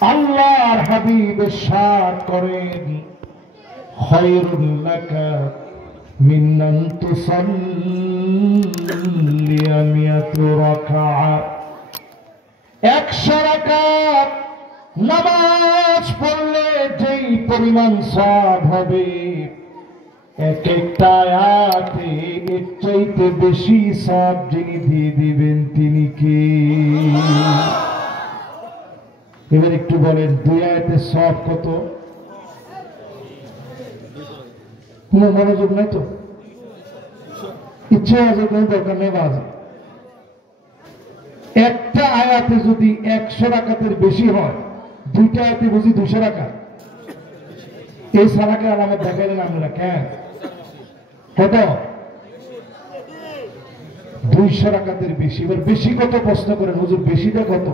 আল্লাহর হাবিব ইরশাদ করেন, খায়রুল লাকা মিন আন তুসাল্লিয়া মিয়াতু রাকাত, 100 রাকাত নামাজ পড়লে যেই পরিমাণ সওয়াব হবে, এক একটা আয়াতে এর চাইতে বেশি সওয়াব যিনি দিয়ে দিবেন তিনি কে? এবার একটু বলেন 2 আয়াতের সওয়াব কত? কোনো মনোযোগ নাই তো? ইচ্ছে আছে, কোনো দরকার নেই বাজে। একটা আয়াতে যদি 100 রাকাতের বেশি হয়, 2টা আয়াতে বুঝি 200 রাকাত। এই সালাকে আলামত দেখাইলেন আমরা কেন? কত? 200 রাকাতের বেশি। এবার বেশি কত প্রশ্ন করেন, হুজুর বেশিটা কত?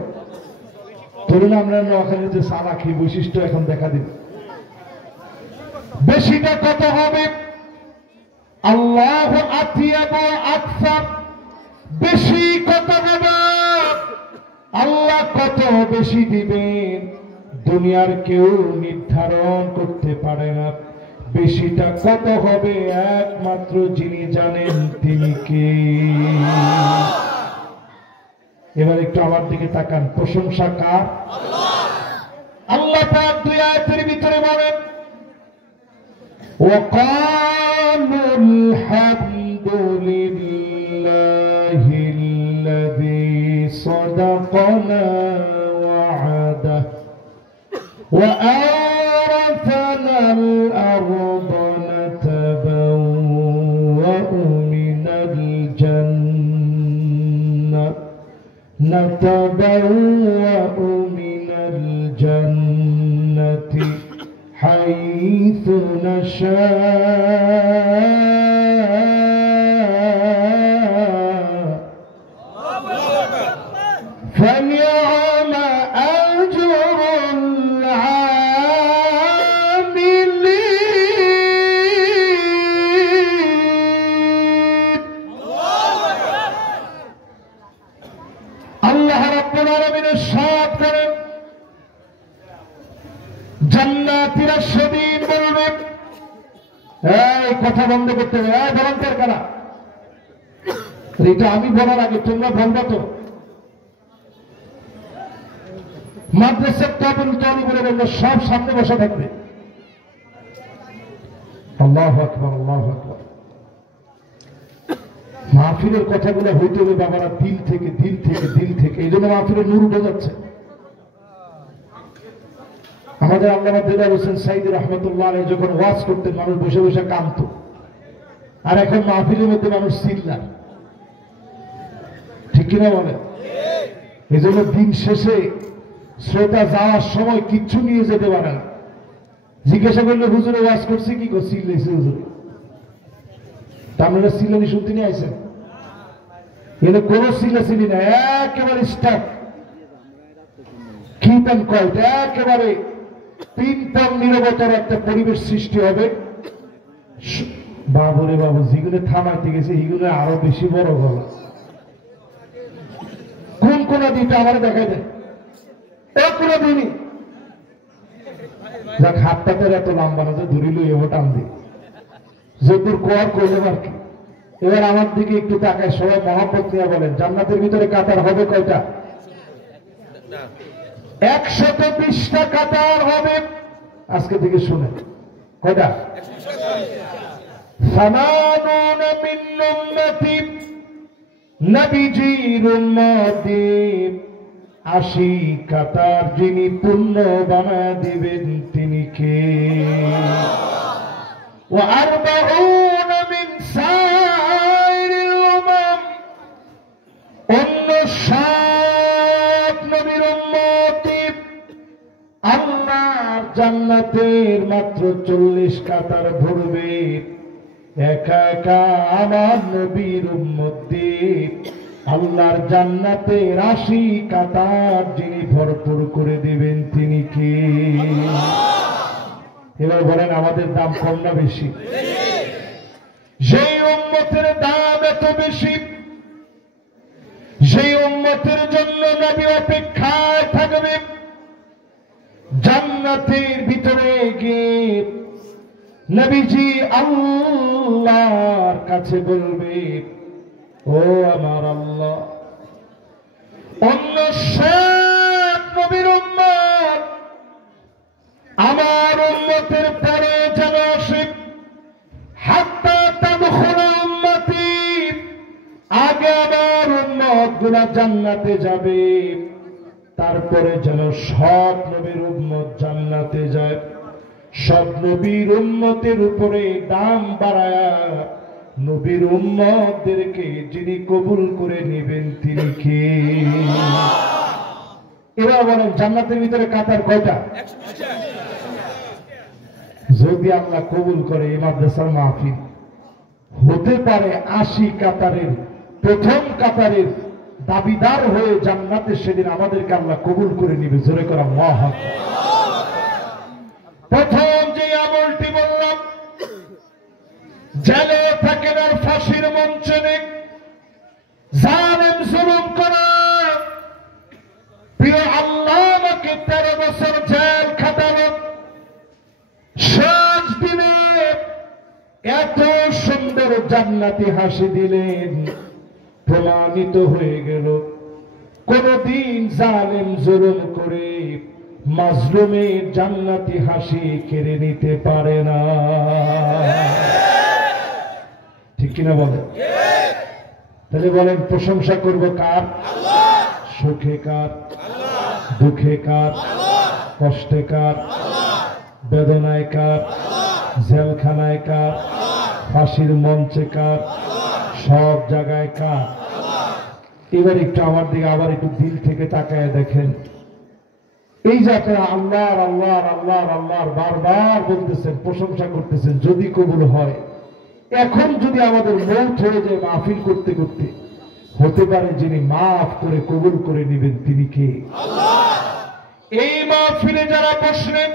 ধরুন আমরা নোয়াখালীর যে সালাকি বৈশিষ্ট্য এখন দেখা দিন, বেশিটা কত হবে? আল্লাহু আতিয়াবু আকসার, বেশি কত হবে? আল্লাহ কত বেশি দিবেন দুনিয়ার কেউ নির্ধারণ করতে পারে না। বেশিটা কত হবে একমাত্র যিনি জানেন তিনি কে? এবার একটু আমার দিকে তাকান, প্রশংসা কার? আল্লাহ পাক 2 আয়াতের ভিতরে বলেন, ওয়াকালুল হামদুলিল্লাহিল্লাযী সাদাকানা ওয়া'দা ওয়া আওরাসানাল আরদা নাতাবাওয়া'উ মিনাল জান্নাহ نتبوأ من الجنة حيث نشاء فنعم أجر العاملين. আল্লাহ রাব্বুল আলামিন ইরশাদ করেন, জান্নাতীরা সেদিন বলবে, এই কথা বন্ধ করতে হবে, এই ভলান্টিয়ার কারা? এটা আমি বলার আগে তোমরা বলবা তো? মাদ্রাসার তাবুল তালি বলে বললো, সব সামনে বসা থাকবে। আল্লাহু আকবার, আল্লাহু আকবার। মাহফিলের কথাগুলো হইতে হবে বাবারা দিল থেকে, দিল থেকে, দিল থেকে। এই জন্য মাহফিলের নূর উঠে যাচ্ছে। আমাদের আল্লামা দেলাওয়ার হোসেন সাঈদী রাহমাতুল্লাহ আলাইহি যখন ওয়াজ করতেন, মানুষ বসে বসে কাঁদতো, আর এখন মাহফিলের মধ্যে মানুষ চিল্লায়। ঠিক কিনা বলে? এই জন্য দিন শেষে শ্রোতা যাওয়ার সময় কিচ্ছু নিয়ে যেতে পারে না। জিজ্ঞাসা করলে, হুজুরে ওয়াজ করছে কি করছে? চিল্লাইছে হুজুরে। আপনারা চিল্লানি শুনতে নিয়ে আইছেন? এখানে কোন চিল্লাচিল্লি না, একেবারে স্টাক কীর্তন কয়, একেবারে পিনপন নীরবতার একটা পরিবেশ সৃষ্টি হবে। বাবুরে বাবু, যেগুলো থামাইতে গেছে এগুলো আরো বেশি বড় গলা। কোন কোন দিনটা আমার দেখাই দেয়, কোন দিনই যাক হাত পাতের এত লম্বা না যে ধরিল এবার টান দিই যদুর কোয়ার করলেন আর কি। এবার আমার দিকে একটু তাকায়, সবাই মহাব্বত নিয়ে বলেন, জান্নাতের ভিতরে কাতার হবে কয়টা? 120টা কাতার হবে। আজকে থেকে শুনে কয়টা? 80 মিন উম্মতি, নবীজির উম্মতে 80 কাতার যিনি পূর্ণ বানায় দিবেন তিনি কে? وأربعون من سائر الأمم, অন্য সব নবীর উম্মতি আল্লাহর জান্নাতের মাত্র 40 কাতার ধরবে। একা একা আমার নবীর উম্মতদের আল্লাহর জান্নাতের 80 কাতার যিনি ভরপুর করে দিবেন তিনি কে? এবার বলেন, আমাদের দাম কম না বেশি? যেই উম্মতের দাম এত বেশি, সেই উম্মতের জন্য নবী অপেক্ষায় থাকবে। জান্নাতের ভিতরে গিয়ে নবীজি আল্লাহর কাছে বলবে, ও আমার আল্লাহ, অন্য সব নবীর উম্মত আমার উম্মতের পরে যেন আসে, হাত্তা তাদখুল উম্মতি, আগে আমার উম্মত গুলা জান্নাতে যাবে, তারপরে যেন সব নবীর উম্মত জান্নাতে যায়। সব নবীর উম্মতের উপরে দাম বাড়ায় নবীর উম্মতদেরকে যিনি কবুল করে নেবেন তিনি কে? এবার বলেন, জান্নাতের ভিতরে কাতার কয়টা? যদি আল্লাহ কবুল করে এই মাদ্রাসার মাহফিল, হতে পারে 80 কাতারের প্রথম কাতারের দাবিদার হয়ে জান্নাতে সেদিন আমাদেরকে আল্লাহ কবুল করে নিবে। জোরে করা আল্লাহু আকবার। প্রথম যে আমলটি বললাম, জেলে থাকেন আর ফাঁসির মঞ্চে নেই, জালেম জুলুম করা, প্রিয় আল্লাহ আমাকে 13 বছর জেল খাটালো, শেষ দিনে এত সুন্দর জান্নাতি হাসি দিলেন, প্রমাণিত হয়ে গেল কোনদিন জালেম জুলুম করে মাজলুমের জান্নাতি হাসি কেড়ে নিতে পারে না। ঠিক কিনা বলেন? তাহলে বলেন, প্রশংসা করব কার? সুখে কার? দুঃখে কার? কষ্টে কার? বেদনায় কার? জেলখানায় কার? ফাঁসির মঞ্চে কার? সব জায়গায় কার? এবার একটু আমার দিকে আবার একটু দিল থেকে তাকায় দেখেন, এই যে আপনারা আল্লাহর আল্লাহর আল্লাহর আল্লাহর বারবার বলতেছেন, প্রশংসা করতেছেন, যদি কবুল হয়, এখন যদি আমাদের মৌত হয়ে যায় মাহফিল করতে করতে, হতে পারে যিনি মাফ করে কবুল করে নেবেন তিনি কে? এই মাহফিলে যারা বসলেন,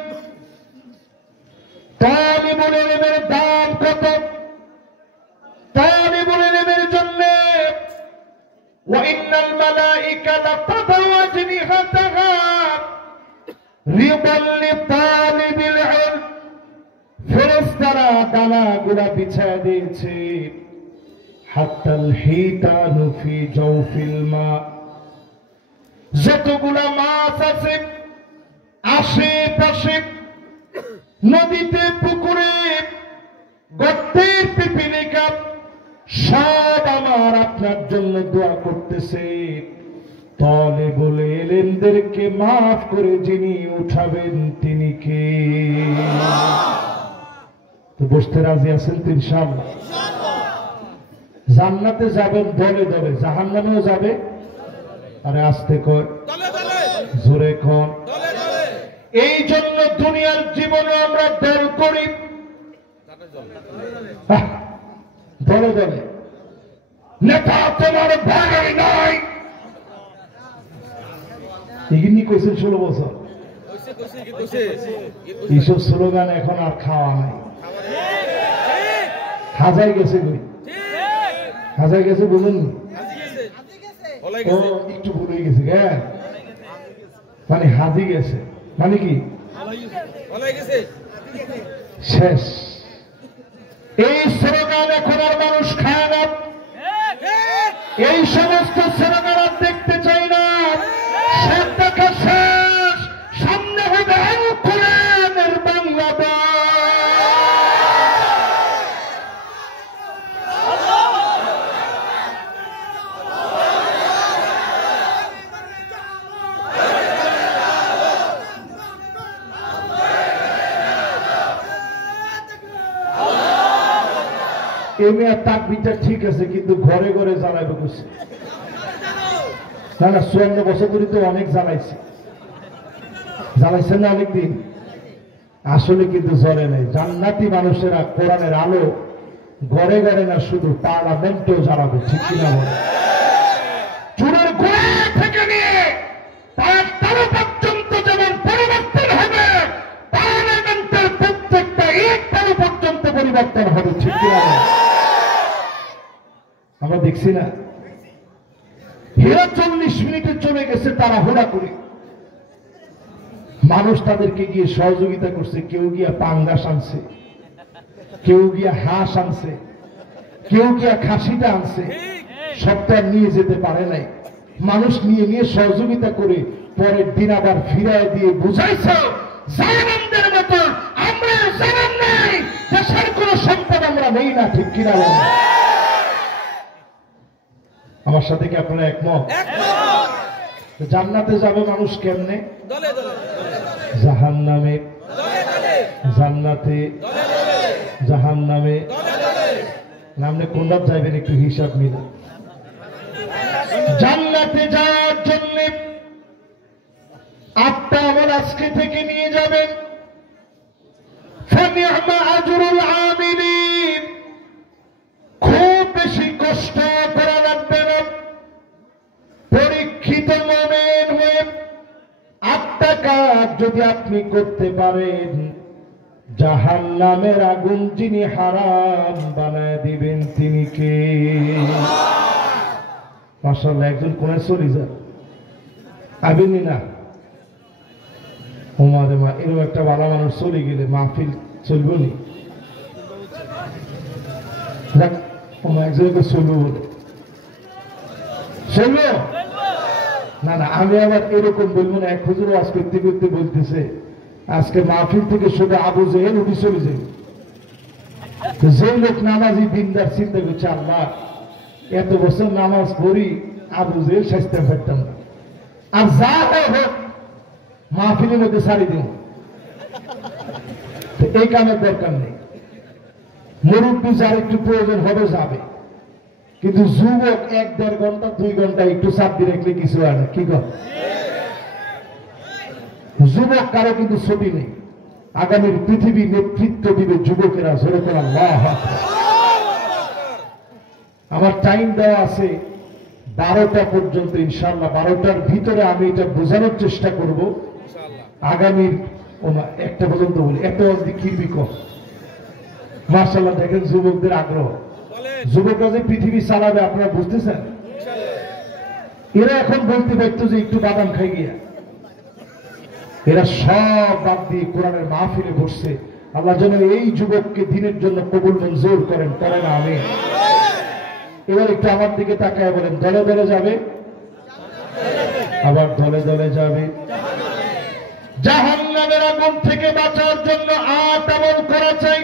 তালিবুল ইলমের দাম কত? তালিবুল ইলমের জন্য ওয়া ইন্নাল মালাইকাতা তাদাউ আজনিহাতাহা রিদাল লিতালিবিল ইলম, ফেরেশতারা ডানাগুলা বিছায় দিয়েছে, হাত্তাল হিতানু ফি জাওফিল মা, যতগুলা মাছ আছে আশেপাশে নদীতে, পুকুরে, গর্তের পিপিলিকা, সব আমার আপনার জন্য দোয়া করতেছে। তালিবুল ইলমদেরকে মাফ করে যিনি উঠাবেন তিনি কে? তো বসতে রাজি আছেন তো ইনশাআল্লাহ? জান্নাতে যাবেন দলে দলে, জাহান্নামেও যাবে। আরে আস্তে কর, জোরে কর। এই জন্য দুনিয়ার জীবনে আমরা দল করি, দলে দলে। নেতা তোমার ভাই নয়, এগিনি কইছেন 16 বছর। এইসব স্লোগান এখন আর খাওয়া নাই, হাজাই গেছে। হাজাই গেছে বুঝুন, একটু ভুলে গেছে, মানে হাজি গেছে, মানে কি শেষ। এই স্লোগান এখন আর মানুষ খায় না, এই সমস্ত স্লোগান আর দেখতে চাই না। সব দেখা শেষ, সামনে হবে কোরআনের বাংলাদেশ। এমনি তাকবীরটা ঠিক আছে, কিন্তু ঘরে ঘরে জ্বালাইবে করছে না। 54 বছর ধরে তো অনেক জ্বালাইছে, জ্বালাইছেন না অনেকদিন, আসলে কিন্তু জ্বলে নাই। জান্নাতি মানুষেরা কোরআনের আলো ঘরে ঘরে না, শুধু পার্লামেন্টেও জ্বালাবে। ঠিক কিনা বলে? চুলের গোড়া থেকে নিয়ে তার তালু পর্যন্ত যেমন পরিবর্তন হবে, পার্লামেন্টের প্রত্যেকটা ইট তালু পর্যন্ত পরিবর্তন হবে। ঠিক কিনা বলে? আমরা দেখছি না, হেরা 40 মিনিটে চলে গেছে তারা হুড়া করে, মানুষ তাদেরকে গিয়ে সহযোগিতা করছে, কেউ গিয়া পাঙ্গাস আনছে, কেউ গিয়া হাঁস আনছে, কেউ গিয়া খাসিটা আনছে, সবটা নিয়ে যেতে পারে নাই। মানুষ নিয়ে নিয়ে সহযোগিতা করে পরের দিন আবার ফিরায় দিয়ে বুঝাইছে জালেমদের মতো আমরা জালেম নাই, দেশের কোন সম্পদ আমরা নেই না, ঠিক কিনা? আমার সাথে কি আপনারা একমত? জান্নাতে যাবে মানুষ কেমনে? জাহান্নামে, জান্নাতে, জাহান্নামে। আপনি কোনটা যাইবেন একটু হিসাব মিলে। জান্নাতে যাওয়ার জন্য 8টা আমল আজকে থেকে নিয়ে যাবেন। ফানি'মা আজরুল আমিলিন, খুব বেশি কষ্ট করা লাগবে না। পরীক্ষিত মুমিন হয়ে 8টা কাজ যদি আপনি করতে পারেন, জাহান্নামের আগুন যিনি হারাম বানায় দিবেন তিনি কে? মাশাআল্লাহ, একজন কোনে চলে যান আবেনি না ওমারে মা, এরকম একটা ভালো মানুষ চলে গেলে মাহফিল চলব নি? দেখ ওমা একজনকে চলবো বলে চলবো না। না, আমি আবার এরকম বলবো না। এক হুজুর ওয়াজ করতে করতে বলতেছে আজকে মাহফিল থেকে শুধু আবু জেহেল উঠে চলে যাবে। যে লোক নামাজি দিনদার চিন্তা করছে, আল্লাহ এত বছর নামাজ পড়ি, আবু জেহেল শাস্তি ফেরতাম না, আর যা হোক মাহফিলের মধ্যে ছাড়ি দিব। এই কামের দরকার নেই। মুরব্বী যার একটু প্রয়োজন হবে যাবে, কিন্তু যুবক 1-1.5 ঘন্টা 2 ঘন্টা একটু চাপ দিয়ে রাখলে কিছু হয় না। কি কর? যুবক কারো কিন্তু ছুটি নেই। আগামীর পৃথিবী নেতৃত্ব দিবে যুবকেরা। জোরে করে আল্লাহু আকবার। আমার টাইম দেওয়া আছে 12টা পর্যন্ত, ইনশাআল্লাহ 12টার ভিতরে আমি এটা বোঝানোর চেষ্টা করব। আগামীর 1টা পর্যন্ত বলি, এত অবধি কিরবি কম। মাশাআল্লাহ, দেখেন যুবকদের আগ্রহ। যুবকরা যে পৃথিবী চালাবে আপনারা বুঝতেছেন? এরা এখন বলতে পারতো যে একটু বাদাম খাই গিয়া, এরা সব বাদ দিয়ে কোরআনের মাহফিলে বসছে। আল্লাহ যেন এই যুবককে দিনের জন্য কবুল মঞ্জুর করেন, করেন আমিন। এবার একটু আমার দিকে তাকায় বলেন, দলে দলে যাবে, আবার দলে দলে যাবে। জাহান্নামের আগুন থেকে বাঁচার জন্য 8 আমল করা চাই।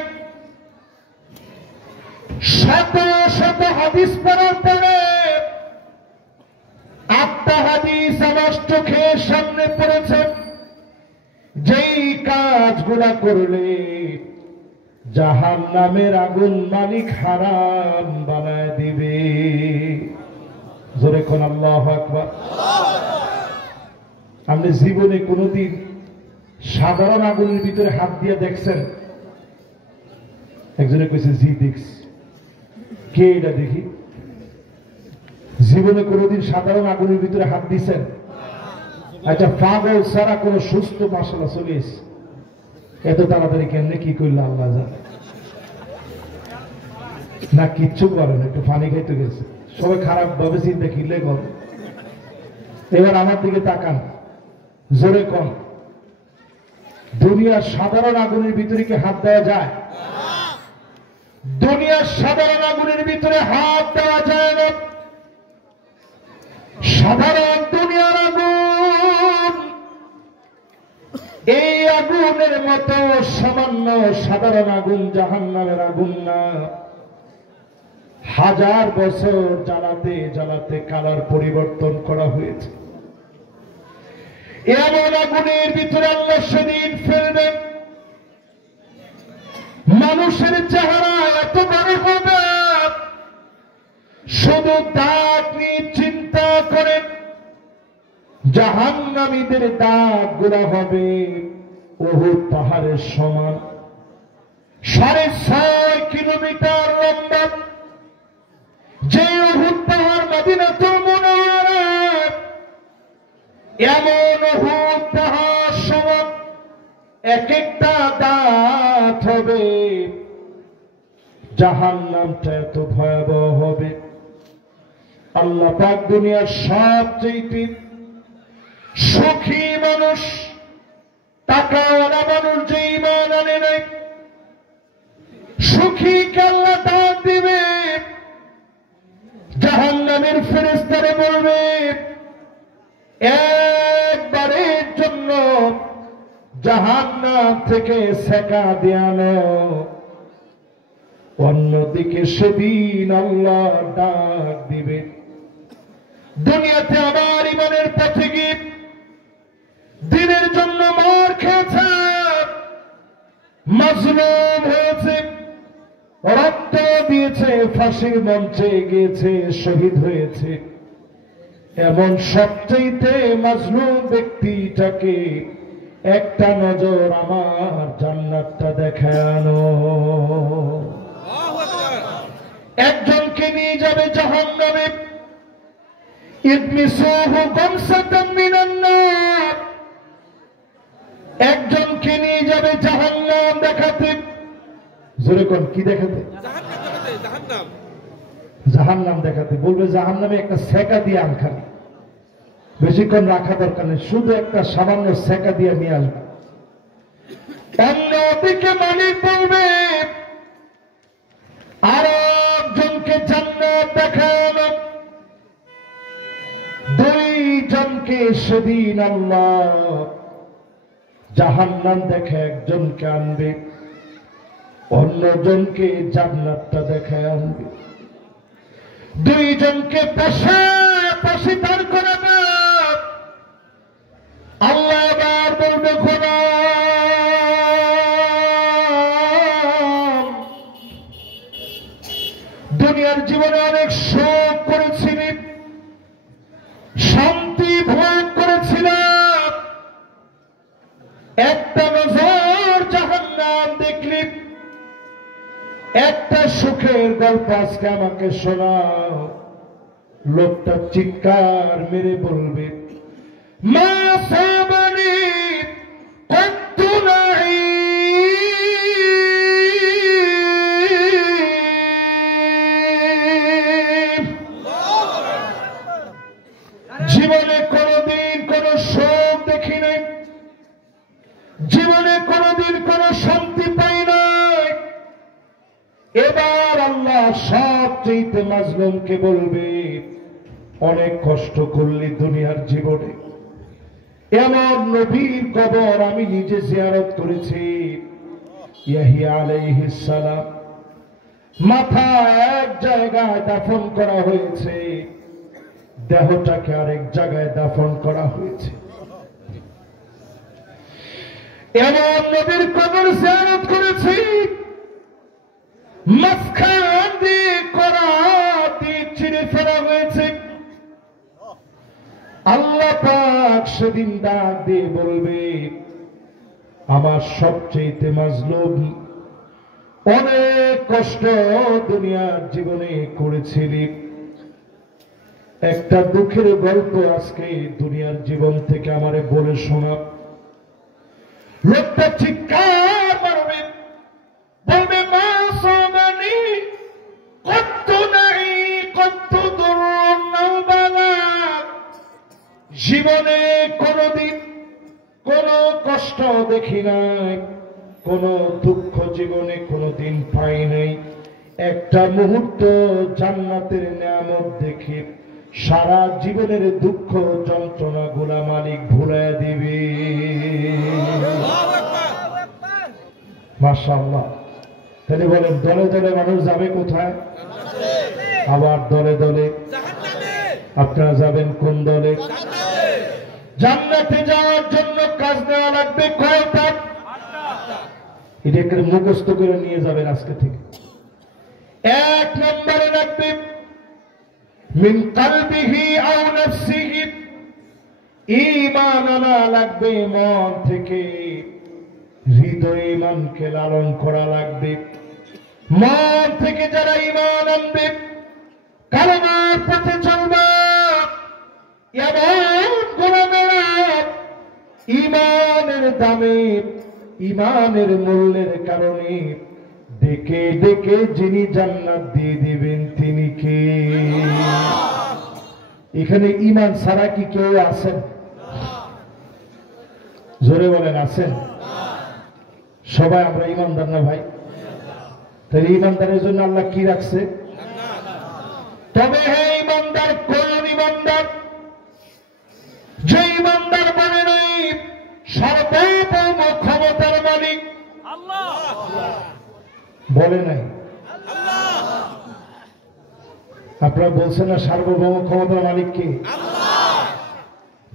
শত শত হাদিস পড়ার পরে 8টা হাদিস আমার চোখের সামনে পড়েছে, যেই কাজগুলা করলে জাহান্নামের আগুন মালিক হারাম বানায় দিবে। জোরে কোন আল্লাহু আকবার। আপনি জীবনে কোনদিন সাধারণ আগুনের ভিতরে হাত দিয়ে দেখছেন? একজনে কইছে জি দেখছি। কে এটা দেখি? জীবনে কোনদিন সাধারণ আগুনের ভিতরে হাত দিচ্ছেন? আচ্ছা, পাগল ছাড়া কোন সুস্থ মাশাআল্লাহ চলে এসে এত তাড়াতাড়ি কেমনে কি করলো আল্লাহ জানে। না কিচ্ছু করেন, একটু পানি খাইতে গেছে। সবাই খারাপ ভাবে চিন্তা কিনলে কর। এবার আমার দিকে তাকান, জোরে কন, দুনিয়ার সাধারণ আগুনের ভিতরে কি হাত দেওয়া যায়? দুনিয়ার সাধারণ আগুনের ভিতরে হাত দেওয়া যায় না। সাধারণ দুনিয়ার আগুন এই আগুনের মতো সামান্য সাধারণ আগুন জাহান্নামের আগুন না। 1000 বছর জ্বালাতে জ্বালাতে কালার পরিবর্তন করা হয়েছে। এমন আগুনের ভিতরে আল্লাহ সেদিন ফেলবেন, মানুষের চেহারা এত বড় হবে, শুধু দাগ নিয়ে চিন্তা করেন। জাহান্নামীদের দাগগুলো হবে উহুদ পাহাড়ের সমান, 6.5 কিলোমিটার লম্বা। যে উহুদ পাহাড় মদিনাতুল মুনাওয়ারায়, এমন উহুদ পাহাড় সমান এক একটা দাঁত হবে। জাহান্নামটা এত ভয়াবহ হবে, আল্লাহ পাক দুনিয়ার সবচেয়ে সুখী মানুষ টাকাওয়ালা মানুষ যে ঈমান আনে নাই, সুখীকে আল্লাহ দান দিবে। জাহান্নামের ফেরেশতারা বলবে, একবারের জন্য জাহান্নাম থেকে সেকা দেয়ানো। অন্যদিকে সেদিন আল্লাহ ডাক দিবে, দুনিয়াতে আমার ঈমানের পথে গিয়ে দিনের জন্য মার খেয়েছে, মাজলুম হয়েছে, রক্ত দিয়েছে, ফাঁসির মঞ্চে গিয়েছে, শহীদ হয়েছে, এমন সবচেয়ে মাজলুম ব্যক্তিটাকে একটা নজর আমার জান্নাতটা দেখানো। একজনকে নিয়ে যাবে জাহান্নামে, ইদমিসুহু গামসাতাম মিনান নার। একজনকে নিয়ে যাবে জাহান্নাম দেখাতে। জোরে কোন কি দেখাতে? জাহান্নাম দেখাতে। বলবে জাহান্নামে একটা সেকা দিয়ে আনখানি, বেশিক্ষণ রাখা দরকার নেই, শুধু একটা সামান্য সেকা দিয়ে নিয়ে আসবে। অন্যদিকে মালিক বলবে, আর একজনকে জান্নাত দেখানো। দুইজনকে সেদিন আল্লাহ জাহান্নাম দেখে একজনকে আনবে, অন্যজনকে জান্নাতটা দেখায় আনবে। দুইজনকে পাশাপাশি দাঁড় করাবে। আল্লাহ এবার বলবে, গোলাম, দুনিয়ার জীবনে অনেক সুখ করেছিলি, শান্তি ভোগ করেছিলাম, একটা নজর জাহান্নাম দেখলি, একটা সুখের গল্প আজকে আমাকে শোনাও। লোকটা চিৎকার মেরে বলবে, মা সাবানি কত্তু নাই, জীবনে কোনদিন কোন সুখ দেখি নাই, জীবনে কোনদিন কোন শান্তি পাই নাই। এবার আল্লাহ সবচেয়ে মাজলুমকে বলবে, অনেক কষ্ট করলি দুনিয়ার জীবনে, এমন নবীর কবর আমি নিজে জিয়ারত করেছি। ইয়াহিয়া আলাইহিস সালাম মাথা এক জায়গায় দাফন করা হয়েছে, দেহটাকে আরেক জায়গায় দাফন করা হয়েছে। এমন নবীর কবর জিয়ারত করেছি, মাঝখান দিয়ে করা দিয়ে চিরে ফেলা হয়েছে। আল্লাহ পাক সেদিন ডাক দিয়ে বলবে, আমার সবচেয়ে মাজলুম, অনেক কষ্ট দুনিয়ার জীবনে করেছিলি, একটা দুঃখের গল্প আজকে দুনিয়ার জীবন থেকে আমারে বলে শোনা। লোকটা চিৎকার মারবে, বলবে, মা সাবানি কত্তু নাই কত্তু দুরুন নাওবালা। জীবনে কোনদিন কোন কষ্ট দেখি নাই, কোন দুঃখ জীবনে কোনদিন পাই নাই। একটা মুহূর্ত জান্নাতের নিয়ামত দেখি সারা জীবনের দুঃখ যন্ত্রণা গুলা মালিক ভুলাইয়া দিবে। মাশাআল্লাহ। তাহলে বলেন, দলে দলে মানুষ যাবে কোথায়? আবার দলে দলে। আপনারা যাবেন কোন দলে? জান্নাতে যাওয়ার জন্য কাজ নেওয়া লাগবে কয়টা? এটাকে মুখস্থ করে নিয়ে যাবেন আজকে থেকে। এক নম্বরে লাগবে মিন কলবিহি আও নাফসিহি, ঈমান আনা লাগবে মন থেকে, হৃদয় ঈমানকে লালন করা লাগবে। মন থেকে যারা ঈমান আনবে, কালেমার পথে চলবে, এমন গুণাগার ঈমানের দামে, ঈমানের মূল্যের কারণে ডেকে ডেকে যিনি জান্নাত দিয়ে দিবেন তিনি কে? এখানে ঈমান ছাড়া কি কেউ আছেন? জোরে বলেন, আছেন? সবাই আমরা ইমানদার না ভাই? তাহলে ইমানদারের জন্য আল্লাহ কি রাখছে? তবে হে ইমানদার, কোন ইমানদার? যে ইমানদার মানে নাই সার্বভৌম ক্ষমতার মালিক আল্লাহ, বলে নাই। আপনারা বলছেন না সার্বভৌম ক্ষমতার মালিক কে?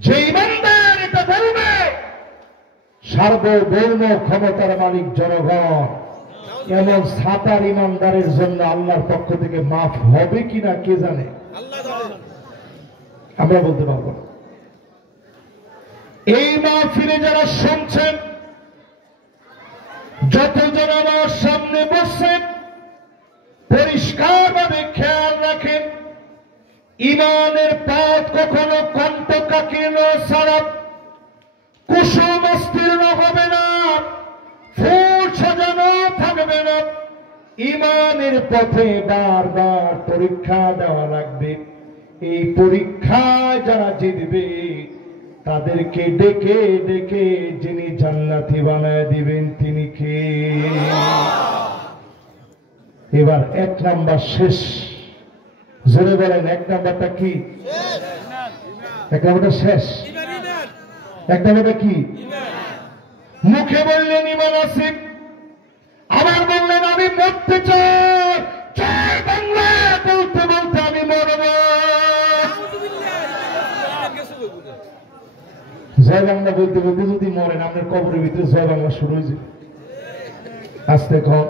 যে ইমানদার এটা বলবে সার্বভৌম ক্ষমতার মালিক জনগণ, এমন সাতার ইমানদারের জন্য আল্লাহর পক্ষ থেকে মাফ হবে কিনা কে জানে? আমরা বলতে পারবো না। এই মাহফিলে যারা শুনছেন, যতজন আমার সামনে বসছেন, পরিষ্কারভাবে খেয়াল রাখেন, ইমানের পথ কখনো কণ্টকাকীর্ণ ছাড়া কুসুমস্তীর্ণ হবে না, ফুল সাজানো থাকবে না। ইমানের পথে বারবার পরীক্ষা দেওয়া লাগবে। এই পরীক্ষায় যারা জিতবে তাদেরকে ডেকে ডেকে যিনি জান্নাতি বানায় দিবেন তিনি কে? এবার 1 নাম্বার শেষ। জোরে বলেন 1 নাম্বারটা কি? 1 নাম্বারটা শেষ। 1 নাম্বারটা কি? মুখে বললেন ইমান আছে, আবার বললেন আমি মরতে চাই, জয় বাংলা বলতে বলতে আমি মরব। জয় বাংলা বলতে বলতে যদি মরেন, আপনার কবরের ভিতরে জয় বাংলা শুরু হয়েছে। আস্তে কম।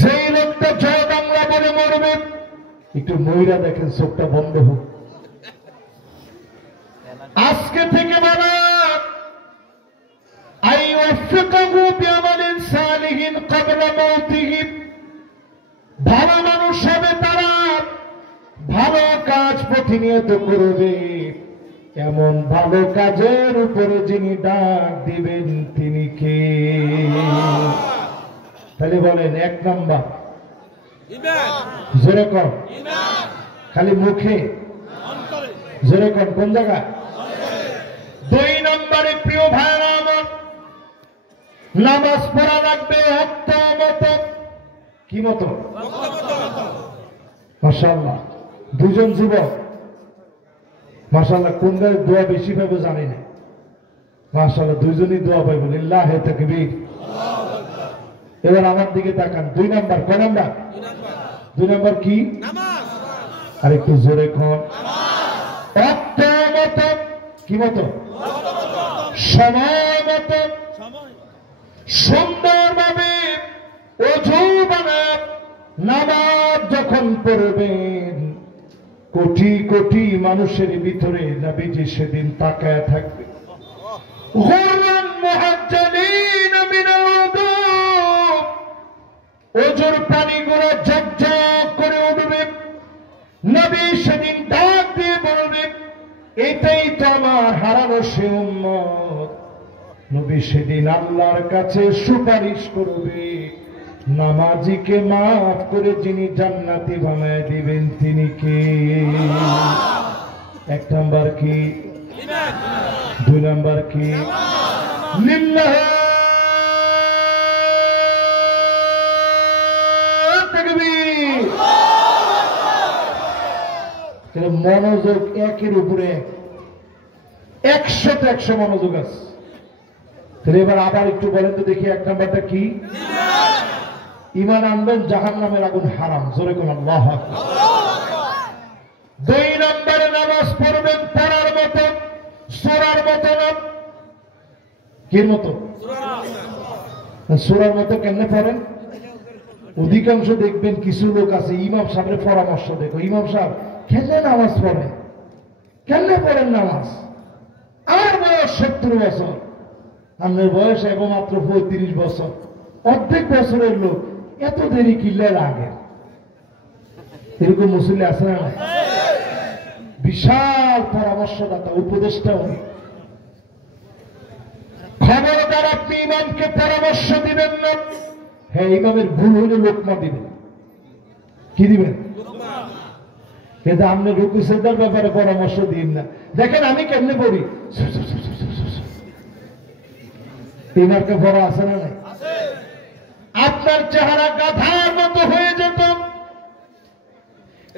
যেই লোকটা জয় বাংলা বলে মরবে, একটু মহিলা দেখেন, চোখটা বন্ধ হোক। আজকে থেকে বলা ভালো মানুষ হবে তারা, ভালো কাজ প্রতিনিয়ত করবে, এমন ভালো কাজের উপরে যিনি ডাক দিবেন তিনি কে? তাহলে বলেন 1 নাম্বার জোরে কর, খালি মুখে জোরে কর, কোন জায়গা? 2 নম্বরে প্রিয় ভাইরা আমার, নামাজ পড়া লাগবে অক্ত মতো। কি মতো? মাশাআল্লাহ, 2 জন যুবক মাশাআল্লাহ, কোন গায়ে দোয়া বেশি পাবো জানি না। মাশাআল্লাহ, 2 জনই দোয়া পাইব। লিল্লাহি তাকবীর। এবার আমার দিকে তাকান। 2 নাম্বার, কয় নাম্বার? 2 নাম্বার কি? নামাজ। আর একটু জোরে কোন? অক্ত মতো। কি মতো? সময় মতো সুন্দরভাবে ওযু বানায় নামাজ যখন পড়বেন, কোটি কোটি মানুষের ভিতরে নবীজি সেদিন তাকায় থাকবে। গুররান মুহাজ্জালিন মিনাল উযু, ওযুর পানিগুলো ঝকঝক করে উঠবে। নবী সেদিন ডাক দিয়ে বলবে, এটাই তো আমার হারানো সে উম্মত। নবী সেদিন আল্লাহর কাছে সুপারিশ করবে, নামাজিকে মাফ করে যিনি জান্নাতি বানায় দিবেন তিনি কে? 1 নাম্বার কি? 2 নাম্বার কি? লিল্লাহি তাকবীর। মনোযোগ একের উপরে 100তে 100 মনোযোগ আছে। তাহলে এবার আবার একটু বলেন তো দেখি, 1 নাম্বারটা কি? ঈমান আনবেন, জাহান্নামের আগুন হারাম। জোরে কোন আল্লাহু আকবার। 2 নম্বরে নামাজ পড়বেন পড়ার মতো, সূরার মতো না। কি মতো? সূরার মতো কেমনে পড়েন? অধিকাংশ দেখবেন কিছু লোক আছে ইমাম সাহেবের পরামর্শ দেখো, ইমাম সাহেব কেমনে নামাজ পড়েন, কেমনে পড়েন নামাজ? আমার বয়স 70 বছর, আপনার বয়স এবং মাত্র 35 বছর। অর্ধেক বছরের লোক এত দেরি কিল্লে লাগে? এরকম মুসল্লি আছে না? বিশাল পরামর্শদাতা, উপদেষ্টা উনি। খবরদার আপনি ইমামকে পরামর্শ দিবেন না। হ্যাঁ, ইমামের ভুল হইলে লোকমা দিবেন। কি দিবেন? কিন্তু আপনি রুকু সিজদার ব্যাপারে পরামর্শ দিন না। দেখেন আমি কেমনে পড়ি, এই মার্কা বড় আছে না নাই? আপনার চেহারা গাধার মতো হয়ে যেত,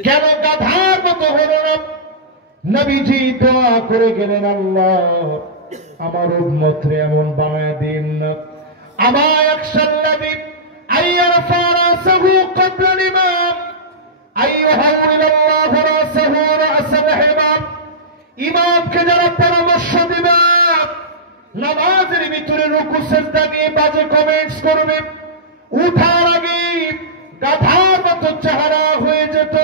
কেন গাধার মতো হল না? নবীজি দোয়া করে গেলেন, আল্লাহ আমার উম্মতরে এমন বানায় দিন না আমায় একসাল্লাবি আইয়ারফা রাসাহু ক্বাবলা ইমাম আইয়ুহাউলিল্লাহু রাসাহু রাসাল হিমাম। ইমামকে যারা পরামর্শ দিবে নামাজের ভিতরে রুকু সিজদা নিয়ে বাজে কমেন্টস করবে, উঠার আগে গাধার মতো চেহারা হয়ে যেত।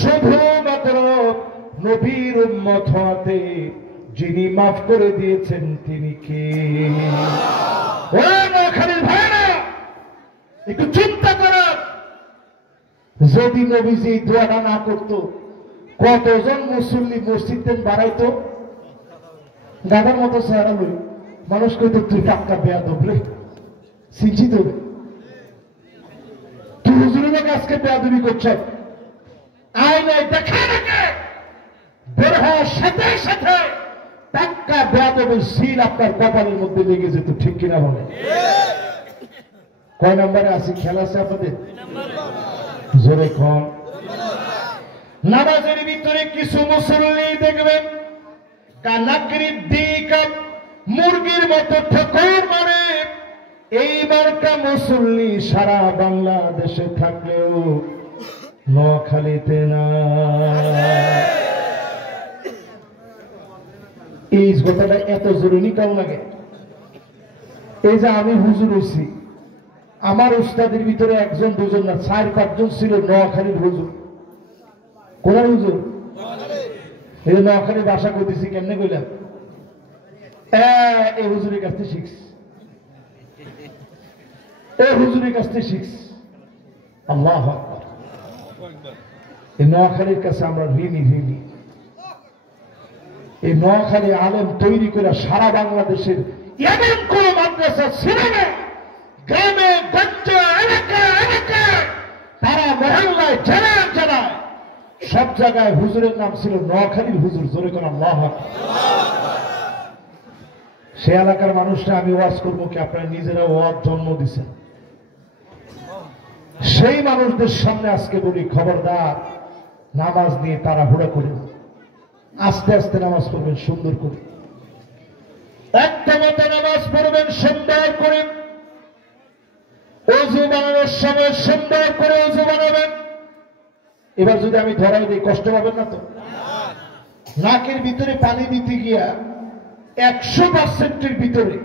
শুধুমাত্র নবীর উম্মত হতে যিনি মাফ করে দিয়েছেন তিনি কে? ও নোয়াখালীর ভাইরা, একটু চিন্তা করেন, যদি নবীজি এই দোয়াটা না করতো কতজন মুসল্লি মসজিদ বাড়াইতো? গাধার মতো চেহারা হই, মানুষ কইতো তুই টাক্কা বেয়াদব রে, সিঞ্চিত রে, তুই হুজুরের আজকে বেয়াদবি করছে, আয় নাই দেখা নাকি বের হওয়ার সাথে সাথে টাক্কা বেয়াদবের সিল আপনার কপালের মধ্যে লেগে যেত, ঠিক কিনা বলে? কয় নম্বরে আছি? খেলা আছে আপনাদের? জোরে কম। নামাজের ভিতরে কিছু মুসল্লি দেখবেন কানাকরির দিক মুরগির মতো ঠোকর মারে। এই মার্কা মুসল্লি সারা বাংলাদেশে থাকলেও নোয়াখালীতে না। এই কথাটা এত জরুরি কেমন লাগে? এই যে আমি হুজুর হইছি, আমার উস্তাদের ভিতরে একজন দুজন না 4-5 জন ছিল নোয়াখালীর হুজুর। কোন হুজুর? এই যে নোয়াখালীর ভাষা কইতেছি, কেমনে কইলাম? এই হুজুরের কাছ থেকে শিখছি, এই হুজুরের কাছ থেকে শিখছি। আল্লাহু আকবার। এই নোয়াখালীর কাছে আমরা ঋণী। এই নোয়াখালী আলেম তৈরি করে সারা বাংলাদেশের এমন কোন মাদ্রাসা ছিল না, গ্রামে গঞ্জে এলাকায় তারা মহল্লায় জেলায় সব জায়গায় হুজুরের নাম ছিল নোয়াখালীর হুজুর। জোরে করে আল্লাহু আকবার। সে এলাকার মানুষরা আমি ওয়াজ করবো কি, আপনারা নিজেরা ওয়াজ জন্ম দিচ্ছেন, সেই মানুষদের সামনে আজকে বলি, খবরদার নামাজ নিয়ে তারা হুড়া করে আস্তে আস্তে নামাজ পড়বেন, সুন্দর করে একদম নামাজ পড়বেন সুন্দর করে। ওযু বানানোর সময় সুন্দর করে ওযু বানাবেন। এবার যদি আমি ধরাই দিই, কষ্ট পাবেন না তো? নাকের ভিতরে পানি দিতে গিয়া 100%-এর ভিতরে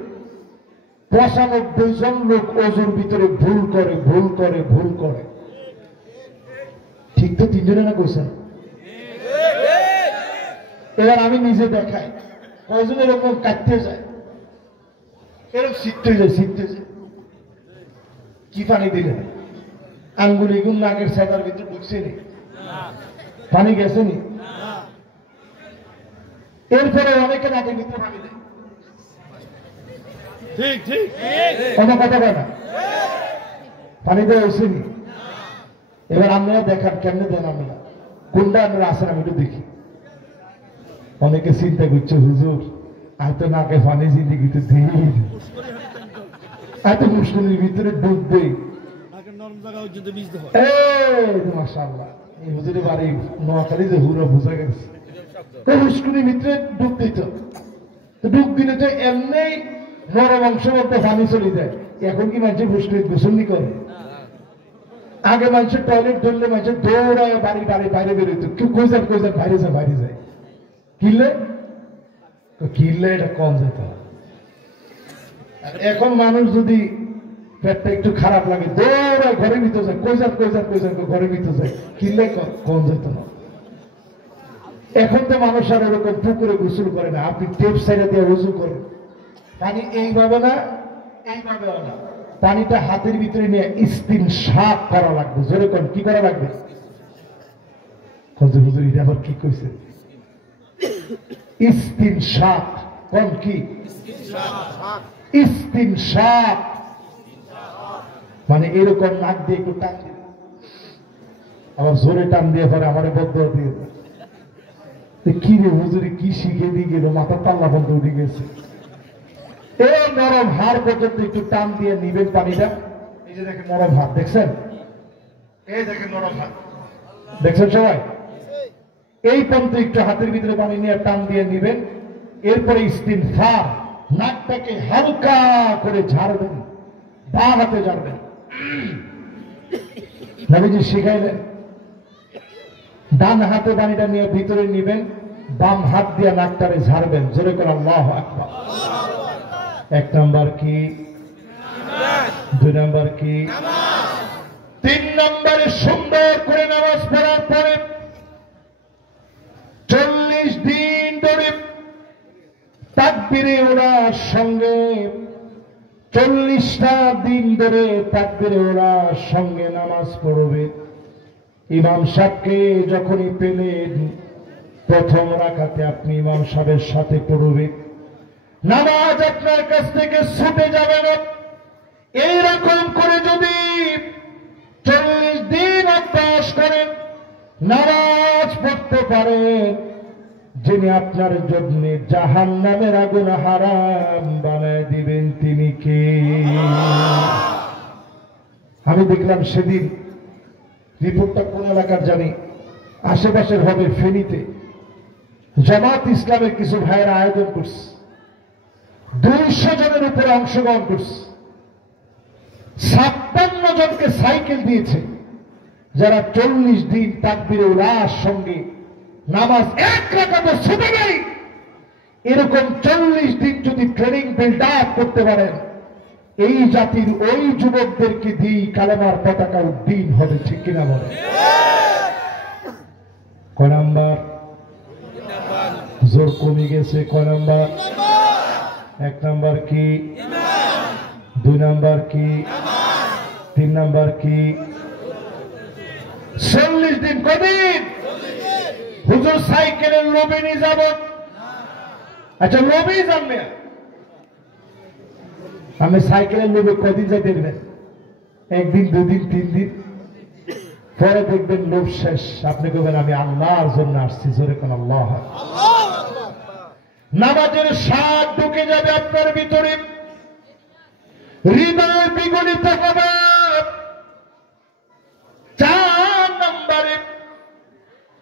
95 জন লোক ওযুর ভিতরে ভুল করে। ঠিক তো? 3 জনে না কইছেন? এবার আমি নিজে দেখাই, কয়জন এরকম কাটতে যায়, এরকম শিখতে যায়। কি পানি দিলেন? আঙ্গুলি গুণ নাকের ছাতার ভিতরে ঢুকছে নি? পানি গেছে নি? এরপরে অনেকে নাকের ভিতরে পানি দেয়। ঠিক কোনো কথা বলে না, পানি দেওয়া হয়েছে নি? এবার আপনারা দেখান কেমনে দেন, আমরা কোনটা আপনারা আসেন আমি একটু দেখি। অনেকে চিন্তা করছে, হুজুর হয়তো নাকে পানি জিন্দিগিতে দিই, এত মুশকিলের ভিতরে ডুব দেই। মাশাআল্লাহ, এই হুজুরের বাড়ি নোয়াখালী যে হুরা বোঝা গেছে, মুশকিলের ভিতরে ডুব দিত। ডুব দিলে তো এমনি নরম অংশ মধ্যে পানি চলে যায়। এখন কি মানুষের মুশকিল গোসলনি করে? আগে মানুষের টয়লেট ধরলে মানুষের দৌড়ায় বাড়ি বাইরে বেরোতো, কেউ কই যান বাইরে যায়। কিনলে এটা কম যেত। এখন মানুষ যদি পেটটা একটু খারাপ লাগে দৌড়ায় ঘরে ভিতরে যায়, কই যান ঘরে ভিতরে যায়, কিনলে কম যেত না। এখন তো মানুষ আর এরকম পুকুরে গোসল করে না, আপনি টেপ সাইডে দিয়ে উজু করেন। পানি এইভাবে না, এইভাবেও না, পানিটা হাতের ভিতরে নিয়ে ইস্তিনশাক করা লাগবে। জোরে কোন কি করা লাগবে? হুজুর এটা আবার কি কইছে? ইস্তিনশাক। কোন কি? ইস্তিনশাক মানে এরকম নাক দিয়ে একটু টান দিবে, আবার জোরে টান দিয়ে পরে আমার বদয়া দিয়ে কি রে হুজুরি কি শিখে দিয়ে গেল, মাথার পাল্লা বন্ধ উঠে গেছে। এই নরম হাড় পর্যন্ত একটু টান দিয়ে নিবেন পানিটা। এই যে দেখেন নরম হাত, দেখছেন? এই দেখেন নরম হাত, দেখছেন সবাই? এই পর্যন্ত একটু হাতের ভিতরে পানি নিয়ে টান দিয়ে নিবেন। এরপরে ইস্তিগফার, নাকটাকে হালকা করে ঝাড়বেন, বাঁ হাতে ঝাড়বেন। নবীজি শিখাইলেন ডান হাতে পানিটা নিয়ে ভিতরে নিবেন, বাম হাত দিয়ে নাকটারে ঝাড়বেন। জোরে করে আল্লাহু আকবার। 1 নাম্বার কি? 2 নাম্বার কি? 3 নম্বরে সুন্দর করে নামাজ পড়ার পরে 40 দিন ধরে তাকবীরে ওলার সঙ্গে 40টা দিন ধরে তাকবীরে ওলার সঙ্গে নামাজ পড়বে। ইমাম সাহেবকে যখনই পেলেন প্রথম রাকাতে আপনি ইমাম সাহেবের সাথে পড়বেন। নামাজ আপনার কাছ থেকে ছুটে যাবে না। এইরকম করে যদি 40 দিন অভ্যাস করেন, নামাজ পড়তে পারেন, যিনি আপনার জন্য জাহান্নামের আগুন হারাম বানায় দিবেন তিনি কে? আমি দেখলাম সেদিন, রিপোর্টটা কোন এলাকার জানি, আশেপাশের হবে ফেনীতে, জামাত ইসলামের কিছু ভাইয়েরা আয়োজন করছে, 200 জনের উপরে অংশগ্রহণ করছে, 56 জনকে সাইকেল দিয়েছে, যারা 40 দিন তাকবীরে উলার সঙ্গে নামাজ 1 রাকাতও ছুটে নেই। এরকম 40 দিন যদি ট্রেনিং বিল্ড আপ করতে পারেন, এই জাতির ওই যুবকদেরকে দিয়ে কালেমার পতাকা উড্ডীন হবে। ঠিক কিনা বলে? কয় নাম্বার? জোর কমে গেছে। কয় নাম্বার? 1 নাম্বার কি? 2 নাম্বার কি? 3 নাম্বার কি? 40 দিন। কদিন? হুজুর সাইকেলের লোভে নিয়ে যাব। আচ্ছা, লোভেই জানবে, আমি সাইকেলের লোভে কদিন যাইতে দেবেন? 1 দিন, 2 দিন, 3 দিন, পরে দেখবেন লোভ শেষ। আপনি বলবেন আমি আল্লাহর জন্য আসছি। জোরে কোন আল্লাহ। নামাজের স্বাদ ঢুকে যাবে আপনার ভিতরে, হৃদয় বিগলিত হবে। 4 নম্বরে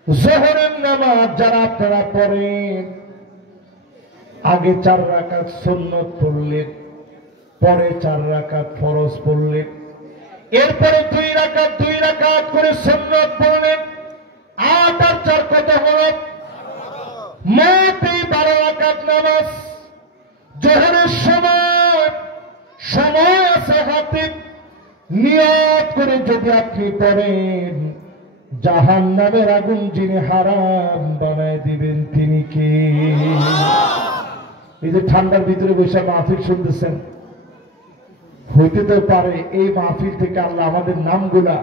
যোহরের নামাজ যারা আপনারা পড়েন, আগে 4 রাকাত সুন্নত পড়লেন, পরে 4 রাকাত ফরজ পড়লেন, এরপরে 2 রাকাত করে সুন্নত পড়লেন, 8 আর 4 কত হলো? মোট 12 রাকাত নামাজ। যোহরের সময় আছে হাতে, নিয়ত করে যদি আপনি পড়েন, জাহান্নামের আগুন যিনি হারাম বানায় দিবেন তিনি কে? এই যে ঠান্ডার ভিতরে বসে মাহফিল শুনতেছেন, হইতে তো পারে এই মাহফিল থেকে আল্লাহ আমাদের নামগুলা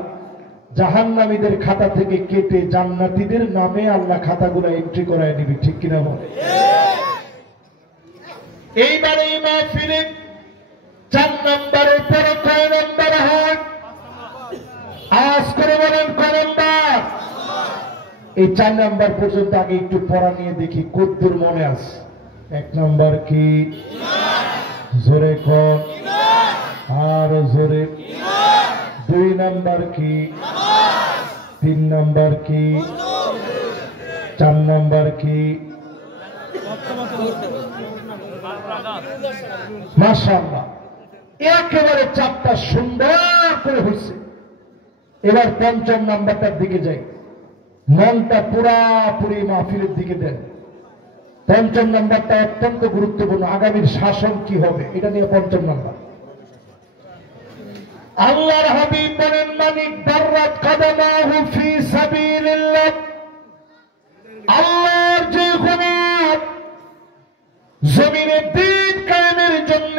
জাহান্নামীদের খাতা থেকে কেটে জান্নাতীদের নামে আল্লাহ খাতাগুলা এন্ট্রি করায় নিবি। ঠিক কিনা বলে? এইবারে এই মাহফিলে 4 নম্বরের পরে কয় নম্বর হয়? আজ করে বলেন কয় নম্বর? এই 4 নম্বর পর্যন্ত আগে একটু পড়া নিয়ে দেখি কতদূর মনে আছে। 1 নম্বর কি? জোরে কোন? আর জোরে। 2 নম্বর কি? 3 নম্বর কি? 4 নম্বর কি? মাশাআল্লাহ, একেবারে 4টা সুন্দর করে হয়েছে। এবার 5ম নাম্বারটার দিকে যাই। মনটা পুরাপুরি মাহফিলের দিকে দেন। 5ম নাম্বারটা অত্যন্ত গুরুত্বপূর্ণ। আগামীর শাসন কি হবে এটা নিয়ে 5ম নাম্বার। আল্লাহর হাবিব বলেন, মানিক দাররাত কাদামাহু ফি সাবিলিল্লাহ, আল্লাহর যে কোনো জমিনে দিন কায়েমের জন্য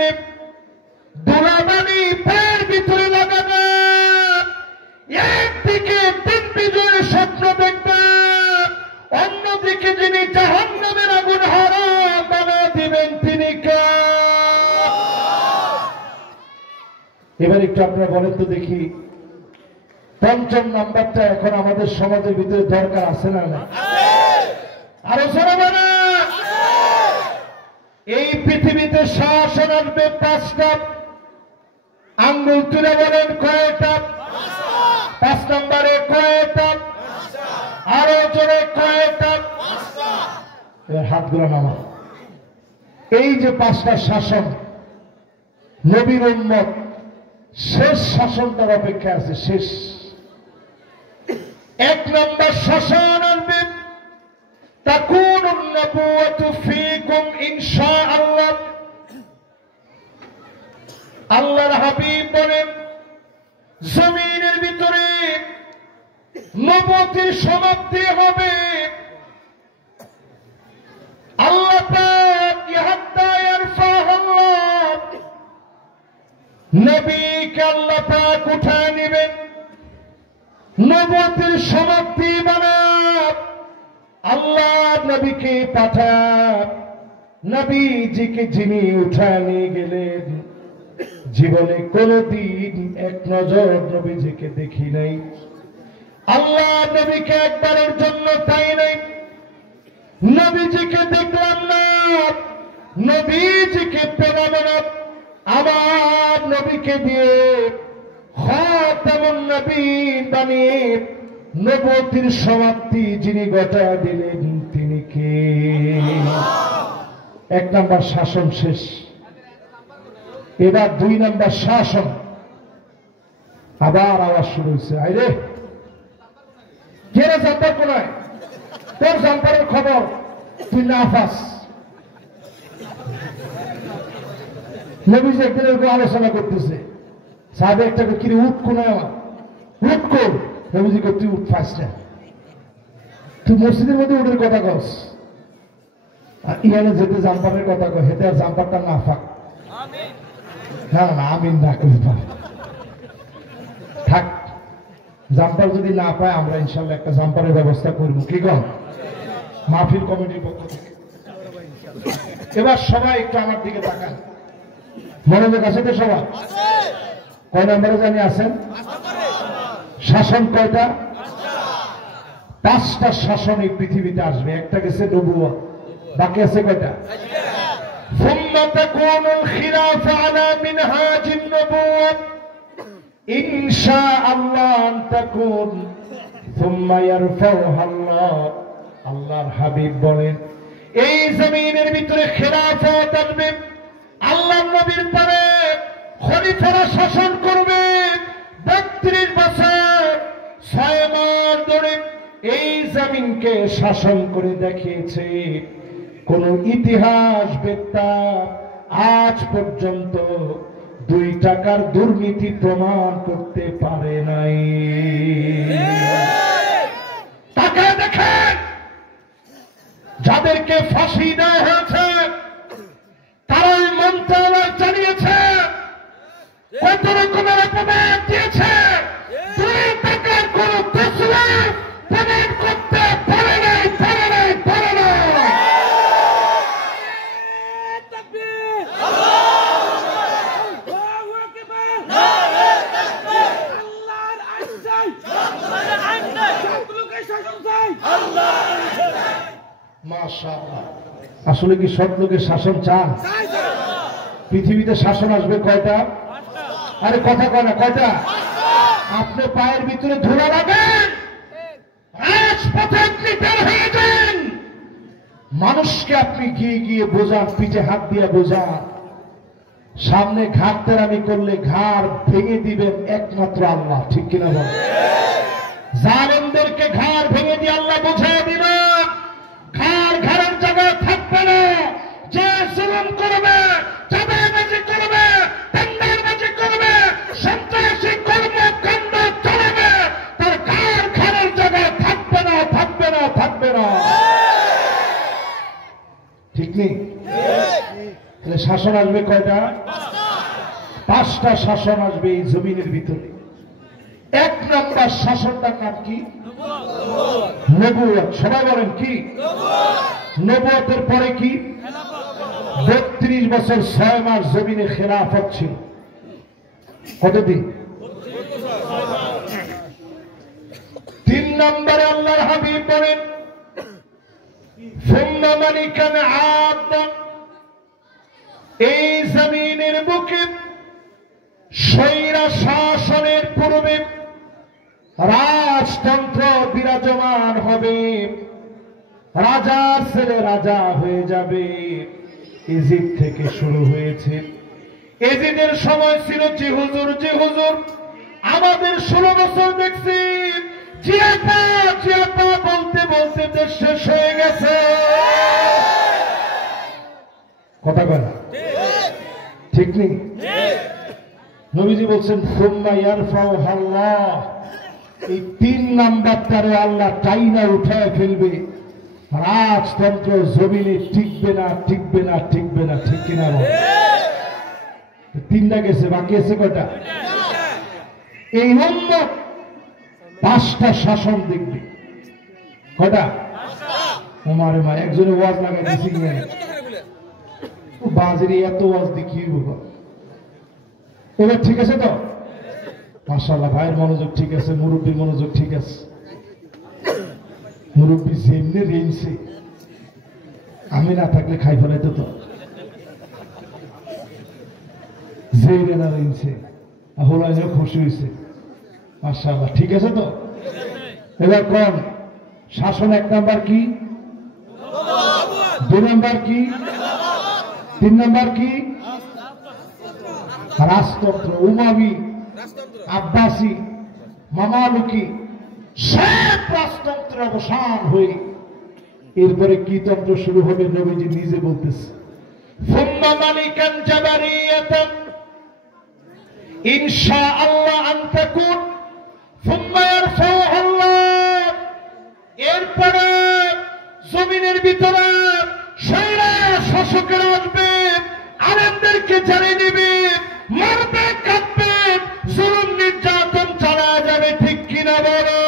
দুলাবানি পায়ের ভিতরে লাগাবে, একদিকে 3 বিজয়ের স্বপ্ন দেখবে, অন্যদিকে যিনি জাহান্নামের আগুন হারাম বানিয়ে দিবেন তিনি কে? এবার একটু আপনারা বলেন তো দেখি, 5ম নাম্বারটা এখন আমাদের সমাজের ভিতরে দরকার আছে না? আরো জোরে বলেন। এই পৃথিবীতে শাসন আসবে 5টা। আঙ্গুল তুলে বলেন কয়টা? 5 নম্বরে কয়টা? আরো জোরে কয়টা? হাতগুলো নামা। এই যে 5টা শাসন, নবীর উম্মত শেষ শাসনটার অপেক্ষা আছে। শেষ 1 নম্বর শাসন আসবে, তাকুনুন নবুওয়াতু ফীকুম ইনশাআল্লাহ। আল্লাহর হাবিব বলেন জমিনের ভিতরে নবুয়তের সমাপ্তি হবে। আল্লাহ পাক ইহাত্তা ইয়ারফাহুল্লাহ, নবীকে আল্লাহ পাক উঠায় নেবেন। নবুয়তের সমাপ্তি বানাব আল্লাহ নবীকে পাঠান। নবীজিকে যিনি উঠায় নিয়ে গেলেন, জীবনে কোনদিন এক নজর নবীজিকে দেখি নাই। আল্লাহ নবীকে একবারের জন্য পাই নাই। নবীজিকে দেখলাম না, নবীজিকে পেলাম না। আমার নবীকে দিয়ে খাতামুন নবীয়্যিন বানিয়ে নবুয়তের সমাপ্তি যিনি ঘটায় দিলেন তিনি কে? 1 নম্বর শাসন শেষ। এবার 2 নম্বর শাসন। আবার আওয়াজ শুরু হয়েছে, আইরে কে রে জাম্পার কোনায়? তোর জাম্পারের খবর তুই না পাস। নবীজি একদিন এরকম আলোচনা করতেছে, সাহেব একটা কিরে উঠ কোনায়, আমার উঠ কর। নবীজি কর তুই উঠ পাস না, তুই মসজিদের মধ্যে উঠের কথা কস, আর ইয়ানে যেতে জাম্পারের কথা কয়, হেতে আর জাম্পারটা না ফাঁক। না না আমিন না করে পারে থাক। জাম্পার যদি না পায় আমরা ইনশাল্লাহ একটা জাম্পারের ব্যবস্থা করব, কি কন? মাহফিল কমিটির পক্ষ থেকে। এবার সবাই একটু আমার দিকে তাকান, মনোযোগ আছে তো সবার? কয় নম্বরে জানি আছেন? শাসন কয়টা? 5টা শাসন এই পৃথিবীতে আসবে। একটা গেছে নবুয়ত, বাকি আছে কয়টা? ثم تكون الخلافة على منهاج النبوة إن شاء الله أن تكون ثم يرفعها الله। আল্লাহর হাবিব বলেন এই জমিনের ভিতরে খেলাফত আসবে, আল্লাহর নবীর পরে খলিফারা শাসন করবে 32 বছর 6 মাস ধরে এই জমিনকে শাসন করে দেখিয়েছে। কোন ইতিহাসবেত্তা আজ পর্যন্ত 2 টাকার দুর্নীতি প্রমাণ করতে পারে নাই। তাকায় দেখেন, যাদেরকে ফাঁসি দেওয়া হয়েছে তারাই মন্ত্রণালয় জানিয়েছে কত রকমের অপবাদ দিয়েছে। 2 টাকার কোন তসবিহ প্রমাণ করতে পারে নাই, পারে নাই, পারে নাই। মাশাআল্লাহ। আসলে কি সব লোকের শাসন চান? পৃথিবীতে শাসন আসবে কয়টা? আরে কথা কয় না, কয়টা? আপনি পায়ের ভিতরে ধুলা লাগান, রাজপথে আপনি বের হয়ে যান, মানুষকে আপনি গিয়ে গিয়ে বোঝান, পিঠে হাত দিয়ে বোঝান। সামনে ঘাট তেরামি করলে ঘাড় ভেঙে দিবেন একমাত্র আল্লাহ, ঠিক কিনা বলেন? জালেমদেরকে ঘাড় ভেঙে দিয়ে আল্লাহ বোঝায় দিবেন, ঘাড়ের জায়গায় থাকবে না। যে জুলুম করবে, চাঁদাবাজি করবে, টেন্ডারবাজি করবে, সন্ত্রাসী কর্মকাণ্ড চালাবে, তার ঘাড়ের জায়গায় থাকবে না, থাকবে না, থাকবে না। ঠিক নেই? তাহলে শাসন আসবে কয়টা? 5টা শাসন আসবে এই জমিনের ভিতরে। 1 নম্বর শাসনটার নাম কি? নবুয়ত। সবাই বলেন কি? নবুয়তের পরে কি? 32 বছর 6 মাস জমিনে খেলাফত ছিল। কতদিন? 3 নম্বরে আল্লাহর হাবিব বলেন সুম্মা মালিকান আদা এই জমিনের বুকে স্বৈরা শাসনের পূর্বে রাজতন্ত্র বিরাজমান হবে, রাজার ছেলে রাজা হয়ে যাবে। ইজিপ্ট থেকে শুরু হয়েছে। এজিদের সময় ছিল যে হুজুর আমাদের 16 বছর দেখছি জিয়াপা বলতে বলতে দেশ শেষ হয়ে গেছে। কথা কয় না? ঠিক নেই? নবীজি বলছেন সুম্মা ইয়ারফাউহা আল্লাহ, এই 3 নাম্বারটারে আল্লাহ টাইনা উঠায় ফেলবে। রাজতন্ত্র জমিনে টিকবে না। ঠিক কিনা? 3টা গেছে, বাকি আছে কয়টা? এই উম্মত 5টা শাসন দেখবে। কয়টা? ওমারে মা, একজনে ওয়াজ লাগাই দিয়েছি কিনা? বাজারে এত ওয়াজ দেখিয়ে এবার ঠিক আছে তো? মাশাআল্লাহ, ভাইয়ের মনোযোগ ঠিক আছে, মুরব্বীর মনোযোগ ঠিক আছে। মুরব্বী যেমনি রেঞ্জে, আমি না থাকলে খাই ফেলাইতো তো। যে রেনা রেঞ্জে হলো খুশি হয়েছে। মাশাআল্লাহ, ঠিক আছে তো? এবার কোন শাসন? 1 নাম্বার কি? 2 নাম্বার কি? 3 নাম্বার কি? রাজতন্ত্র। উমাবি, আব্বাসি, মামালুকি সব রাজতন্ত্রের অবসান হয়ে এরপরে কি তন্ত্র শুরু হবে? নবীজি নিজে বলতেছে সুম্মা মালিকান জাবারিয়াতান ইনশাআল্লাহ আন তাকুন সুম্মা ইয়ারফাউহা আল্লাহ। এরপরে জমিনের ভিতরে স্বৈরা শাসকেরা আসবে, আলেমদেরকে জানিয়ে নেবে, মারবে, কাটবে, জুলুম নির্যাতন চালা যাবে। ঠিক কিনা বলো?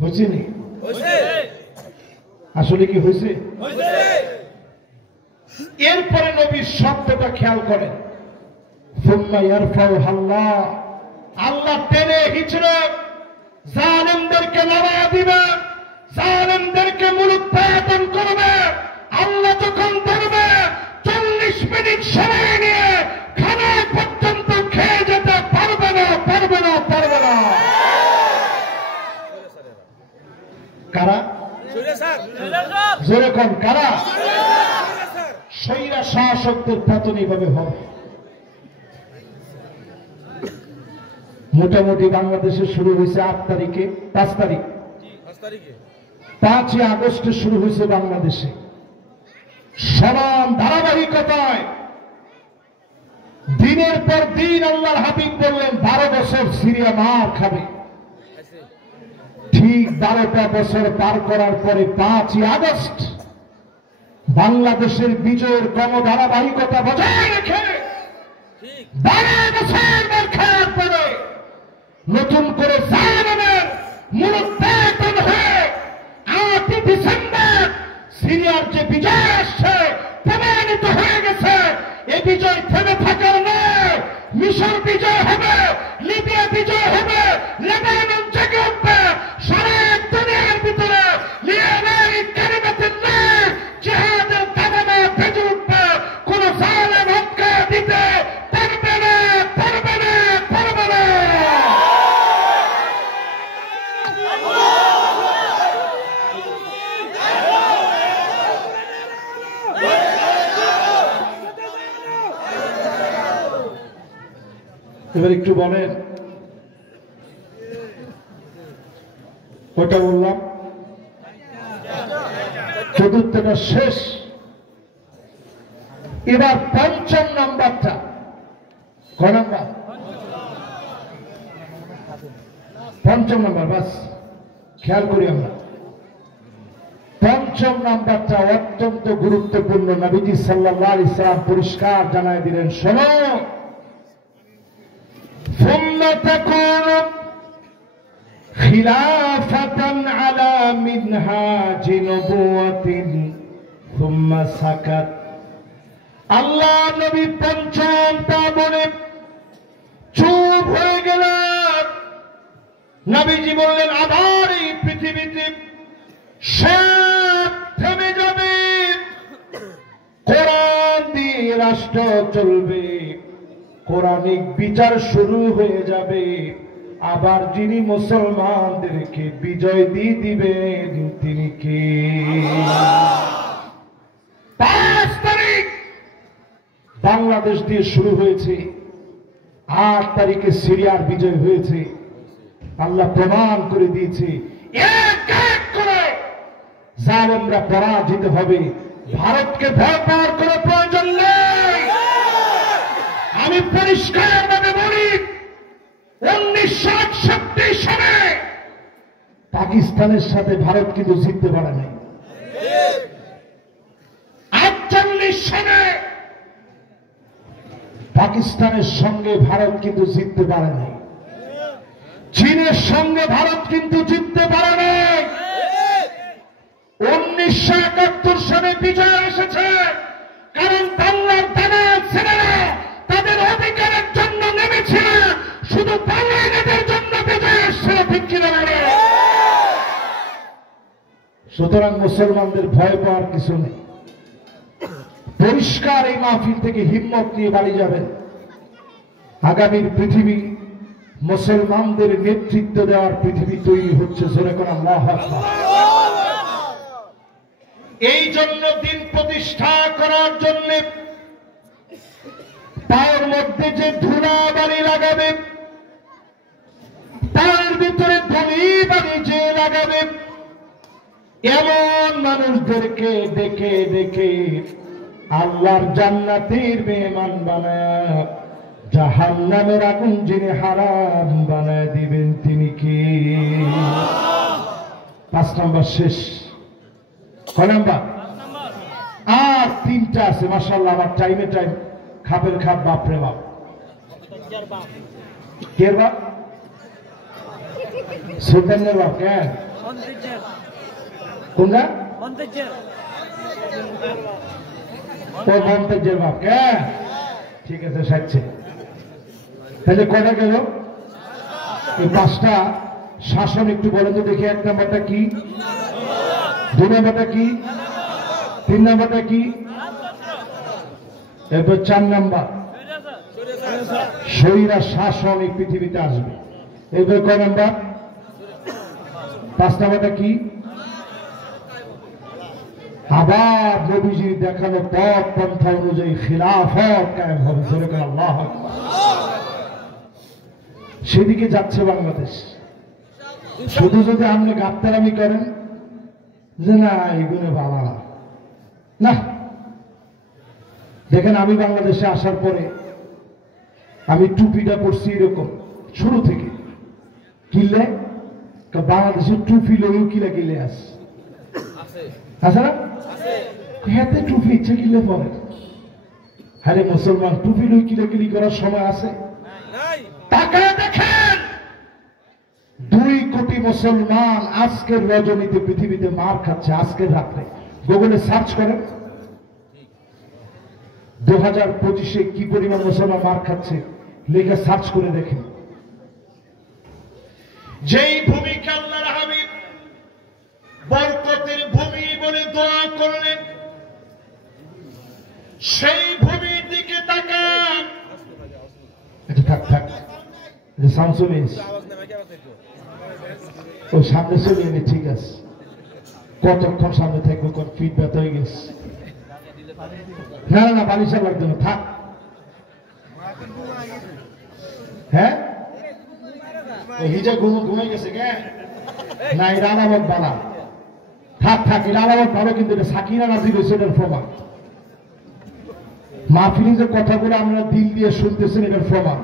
হয়েছে নি? আসলে কি হয়েছে? এরপরে নবীর শব্দটা খেয়াল করেন, সুম্মা ইয়ারফাউহা আল্লাহ, আল্লাহ টেনে হিচড়ে জালেমদেরকে নাড়া দিবে, জালেমদেরকে মূলোৎপাটন করবে। আল্লাহ যখন বলবে 40 মিনিট সময় নিয়ে খানা পর্যন্ত খেয়ে যেতে পারবে না। কারা? জোরে কোন কারা? স্বৈরা শাসকদের পতন এইভাবে হবে। মোটামুটি বাংলাদেশে শুরু হয়েছে 8 তারিখে, 5 তারিখ, 5ই আগস্টে শুরু হয়েছে বাংলাদেশে। সমান ধারাবাহিকতায় দিনের পর দিন আল্লাহর হাবিব বললেন 12 বছর সিরিয়া মার খাবে। ঠিক 12টা বছর পার করার পরে 5ই আগস্ট বাংলাদেশের বিজয়ের ক্রমধারাবাহিকতা বজায় রেখে 12 বছর মার খাওয়ার পরে নতুন করে জালেমের মূলোৎপাটন হয়ে 8ই ডিসেম্বর সিরিয়ার যে বিজয় আসছে প্রমাণিত হয়ে গেছে। এই বিজয় থেমে থাকার নয়, মিশর বিজয় হবে, লিবিয়া বিজয় হবে, লেবানন জেগে উঠবে, সারা দুনিয়ার ভিতরে লিয়ানাই কালিমাতুল্লাহ জিহাদের দাবামে বেজে উঠবে। কোন জালেম হত্যা দিতে পারবে না। এবার একটু বলেন, ওটা বললাম, চতুর্থটা শেষ। এবার 5ম নাম্বারটা কয় নাম্বার? 5ম নাম্বার। বাস খেয়াল করি আমরা, 5ম নাম্বারটা অত্যন্ত গুরুত্বপূর্ণ। নবীজি সাল্লাল্লাহু আলাইহি সাল্লাম পরিষ্কার জানায় দিলেন, শোনো, ثم تكون خلافة على منهاج نبوة ثم سكت। আল্লাহ নবী 5টা বলে চুপ হয়ে গেলেন। নবীজি বললেন, আবার এই পৃথিবীতে সব থেমে যাবে, রাষ্ট্র চলবে, কোরআনিক বিচার শুরু হয়ে যাবে, আবার যিনি মুসলমানদেরকে বিজয় দিয়ে দিবেন তিনি কে? 5 তারিখ বাংলাদেশ দিয়ে শুরু হয়েছে, 8 তারিখে সিরিয়ার বিজয় হয়েছে। আল্লাহ প্রমাণ করে দিয়েছে এক এক করে জালেমরা পরাজিত হবে। ভারতকে ভয় পাওয়ার কোনো প্রয়োজন নেই। আমি পরিষ্কারভাবে বলি, 1968 সালে পাকিস্তানের সাথে ভারত কিন্তু জিততে পারে নাই। 48 সালে পাকিস্তানের সঙ্গে ভারত কিন্তু জিততে পারে নাই। চীনের সঙ্গে ভারত কিন্তু জিততে পারে নাই। 1971 সালে বিজয় এসেছে, কারণ বাংলার দামাল ছেলেরা তাদের অধিকারের জন্য নেমেছিল, শুধু বাঙালিদের জন্য বিজয় এসেছিল, ঠিক কিনা বলে? সুতরাং মুসলমানদের ভয় পাওয়ার কিছু নেই। পরিষ্কার এই মাহফিল থেকে হিম্মত নিয়ে বাড়ি যাবেন। আগামীর পৃথিবী মুসলমানদের নেতৃত্ব দেওয়ার পৃথিবী তৈরি হচ্ছে। জোরে করে আল্লাহু আকবার। এই জন্য দিন প্রতিষ্ঠা করার জন্য পায়ের মধ্যে যে ধুলা বালি লাগাবে, পায়ের ভিতরে ধুলি বালি যে লাগাবে, এমন মানুষদেরকে দেখে দেখে আল্লাহর জান্নাতের মেহমান বানায় জাহান্নামের আগুন যিনি হারাম বানায় দিবেন তিনি কি? 5 নাম্বার শেষ। কয় নাম্বার? আর 3টা আছে। মাশাআল্লাহ, আমার টাইমে টাইম খাপের খাপ। বাপরে বাপ, কে বাপ? সুলতানের বাপ। কেন? কোনটা? ও মন্তেজের বাপ। কেন? ঠিক আছে, সাজছে। তাহলে কয়টা গেল? এই 5টা শাসন একটু বলেন তো দেখি। 1 নাম্বারটা কি? 2 নাম্বারটা কি? 3 নাম্বারটা কি? এরপর 4 নাম্বার স্বৈরা শাসন এই পৃথিবীতে আসবে। এরপর কয় নাম্বার? 5 নাম্বারটা কি? আবার নবীজির দেখানো পথ পন্থা অনুযায়ী খিলাফত কায়েম হবে। জোরে করে আল্লাহু আকবার। সেদিকে যাচ্ছে বাংলাদেশ। শুধু যদি আপনি গাত্তারামি করেন যে না এগুলো ভালো না। দেখেন, আমি বাংলাদেশে আসার পরে আমি টুপিটা পরছি এরকম শুরু থেকে। কিনলে বাংলাদেশের টুপি লইও কিলা কিলে আছে না? হাতে টুপি ইচ্ছা কিলে পরে। আরে মুসলমান, টুপি লই কিলা কিলি করার সময় আছে? তাকায় দেখেন, 2 কোটি মুসলমান আজকের রজনীতে পৃথিবীতে মার খাচ্ছে। আজকের রাত্রে গুগলে সার্চ করেন, 2025-এ কি পরিমাণ মুসলমান মার খাচ্ছে লেখা সার্চ করে দেখেন। যেই ভূমিকে আল্লাহর হাবিব বরকতের ভূমি বলে দোয়া করলেন, সেই ভূমির দিকে তাকান। থাক থাক, সাউন্ড চলে এসে ওই সামনে চলে এনে। ঠিক আছে, কতক্ষণ সামনে থাকবো? কোন ফিট ব্যথা হয়ে গেছে? না না, বালিশা লাগবে না, থাক। হ্যাঁ, হিজা ঘুমাই গেছে কে? না, এর আলামত বালা। থাক থাক, এর আলামত ভালো, কিন্তু এটা সাকিনা নাজির হয়েছে, এটার প্রমাণ। মাহফিলে যে কথাগুলো আমরা দিল দিয়ে শুনতেছেন, এটার প্রমাণ।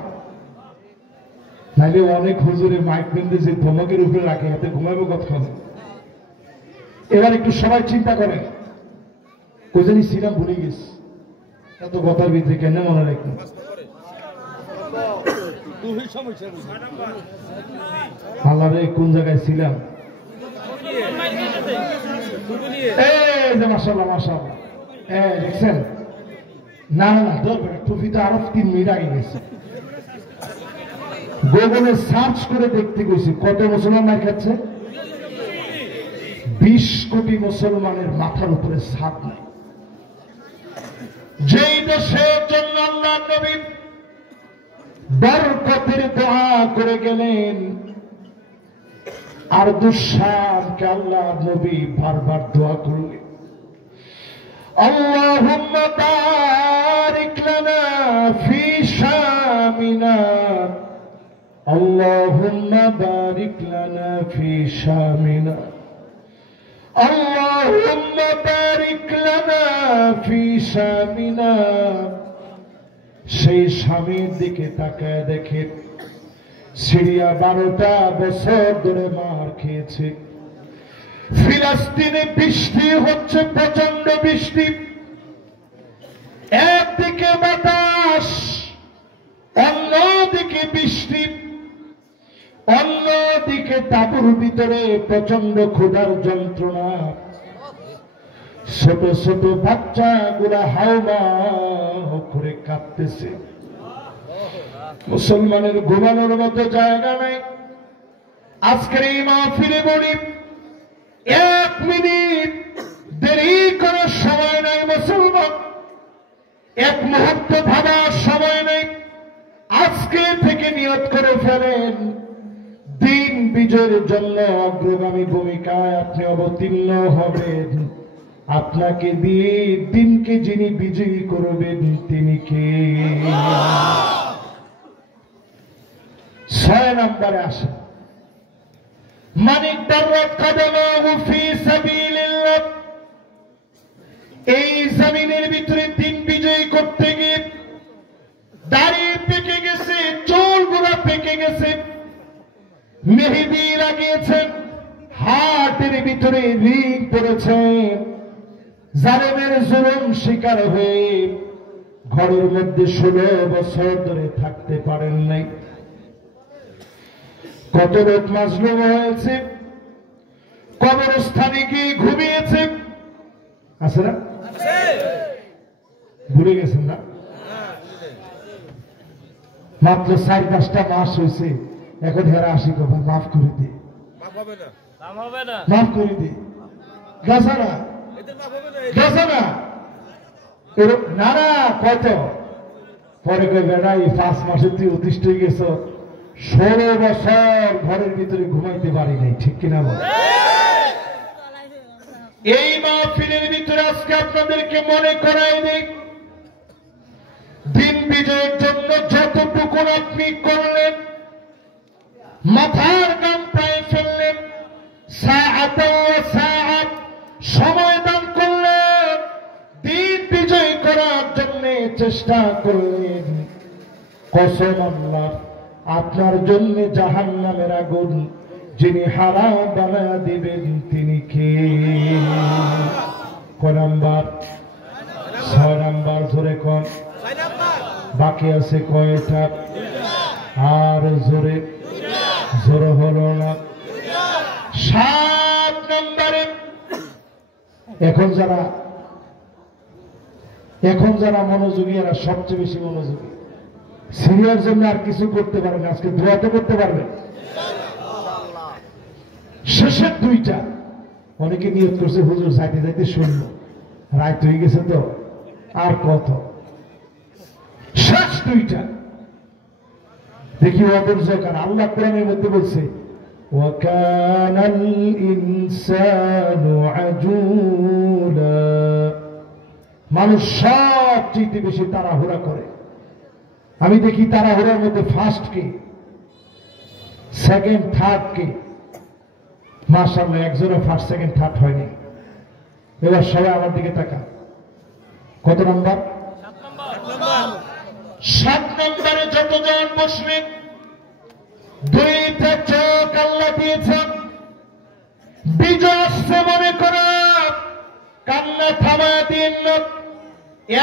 নাইলে অনেক হুজুরে মাইক বেঁধে যে ধমকের উপরে রাখে, এতে ঘুমাবো কতক্ষণ? এবার একটু সবাই চিন্তা করেন, কোথায় ছিলাম ভুলে গেছি। এত কথার ভিতরে কেন মনে রাখবেন? আল্লাহ রে, কোন জায়গায় ছিলাম? মাশাআল্লাহ মাশাআল্লাহ, দেখছেন? না না না, টুপি তো আরো 3 মিনিট আগে গেছে। গুগলে সার্চ করে দেখতে গেছি কত মুসলমান মার খাচ্ছে। 20 কোটি মুসলমানের মাথার উপরে ছাদ নাই। যেই দেশের জন্য আল্লাহ নবী বরকতের দোয়া করে গেলেন, আর দুঃশামকে আল্লাহ নবী বারবার দোয়া করলেন, আল্লাহুম্মা বারিক লানা ফি শামিনা, আল্লাহুম্মা বারিক লানা ফি শামিনা, আল্লাহুম্মা বারিক লানা ফি শামিনা। সেই স্বামীর দিকে তাকায় দেখে সিরিয়া 12টা বছর ধরে মার খেয়েছে। ফিলিস্তিনে বৃষ্টি হচ্ছে, প্রচন্ড বৃষ্টি, একদিকে বাতাস, অন্যদিকে বৃষ্টি, অন্যদিকে তাঁবুর ভিতরে প্রচন্ড ক্ষুধার যন্ত্রণা। ছোট ছোট বাচ্চাগুলা হাওমাও করে কাঁদতেছে। মুসলমানের ঘুমানোর মতো জায়গা নাই। আজকের এই মাহফিলে বলি, 1 মিনিট দেরি করার সময় নাই মুসলমান, 1 মুহূর্ত ভাবার সময় নেই। আজকে থেকে নিয়ত করে ফেলেন, দিন বিজয়ের জন্য অগ্রগামী ভূমিকায় আপনি অবতীর্ণ হবেন। আপনাকে দিয়ে দিনকে যিনি বিজয়ী করবেন তিনি কে? 6 নম্বরে আসেন, মানিক দাররাত কাদামাহু ফি সাবিলিল্লাহ। এই জমিনের ভিতরে দিন বিজয়ী করতে গিয়ে দাড়ি পেকে গেছে, চুলগুলো পেকে গেছে, মেহেদি লাগিয়েছেন, হাটের ভিতরে রিং পড়েছেন, জালেমের জুলুম শিকার হয়ে ঘরের মধ্যে 16 বছর ধরে থাকতে পারেন নাই। কত লোক মাজলুম হয়েছে, কবরস্থানে গিয়ে ঘুমিয়েছে, আছে না? ভুলে গেছেন না? মাত্র 4-5টা মাস হয়েছে, এখন হেরা আসি কবা মাফ করে দে, মাফ করে দে, গেছে না গেছে না না না কত পরে কই বেড়া এই 5 মাসে তুই অতিষ্ঠ হয়ে গেছ, 16 বছর ঘরের ভিতরে ঘুমাইতে পারি নাই, ঠিক কিনা বল? এই মাহফিলের ভিতরে আজকে আপনাদেরকে মনে করাই দিই, দিন বিজয়ের জন্য যতটুকু আপনি করলেন, মাথার গাম প্রায় ফেললেন, সময় দান করলেন, দিন বিজয় করার জন্য চেষ্টা করলেন, কসম আল্লাহ আপনার জন্য জাহান্নামের আগুন যিনি হারাম বানায়া দিবেন তিনি কে? কয় নাম্বার? 6 নাম্বার। জোরে কোন? বাকি আছে কয়টা? আর জোরে জোরে হলো না। 7 নম্বরে এখন যারা মনোযোগী এরা সবচেয়ে বেশি মনোযোগী। সিরিয়ার জন্য আর কিছু করতে পারবেন, আজকে দোয়া তো করতে পারবেন। শেষের 2টা অনেকে নিয়ত করছে হুজুর যাইতে যাইতে শুনবো, রাত হয়ে গেছে তো আর কত। শেষ 2টা দেখি অদর্শকার। আল্লাহ কোরআনের মধ্যে বলছে ওয়াকানাল ইনসানু আজুলা, মানুষ সবচেয়ে বেশি তাড়াহুড়া করে। আমি দেখি তাড়াহুড়ার মধ্যে ফার্স্ট কে, সেকেন্ড, থার্ড কে? মাশাআল্লাহ, একজনও ফার্স্ট সেকেন্ড থার্ড হয়নি। এবার সবাই আমার দিকে তাকা। কত নম্বর? 7 নম্বরে যতজন বসলেন, 2টা চোখ আল্লাহ দিয়েছেন, বিজয় আসছে মনে করা, কান্না থামা দিন,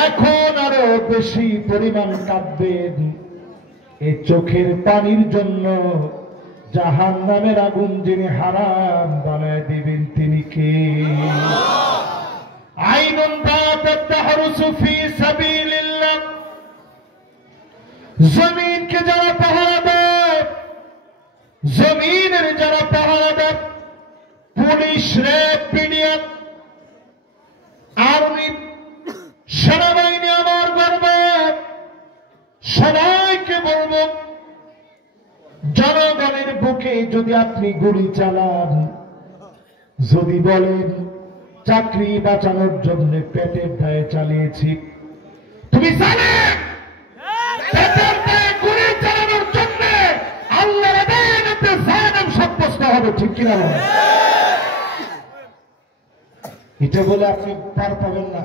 এখন আরো বেশি পরিমাণ কাঁদবেন। এই চোখের পানির জন্য জাহান্নামের আগুন যিনি হারাম বানায় দিবেন তিনি কে? আইনুন বাতাত তাহরুসু ফি সাবিলিল্লাহ, জমিনকে যারা পাহারা দেয়, জমিনের যারা পাহারা দেয়, পুলিশ, র্যাব, বিডিআর, আর্মি, সেনাবাহিনী, দিকে যদি আপনি গুলি চালান, যদি বলেন চাকরি বাঁচানোর জন্য পেটের দায়ে চালিয়েছি, তুমি জানো পেটের দায়ে গুলি চালানোর জন্য আল্লাহর আদালতে জালেম সাব্যস্ত হবে, ঠিক কিনা বলেন? এটা বলে আপনি পার পাবেন না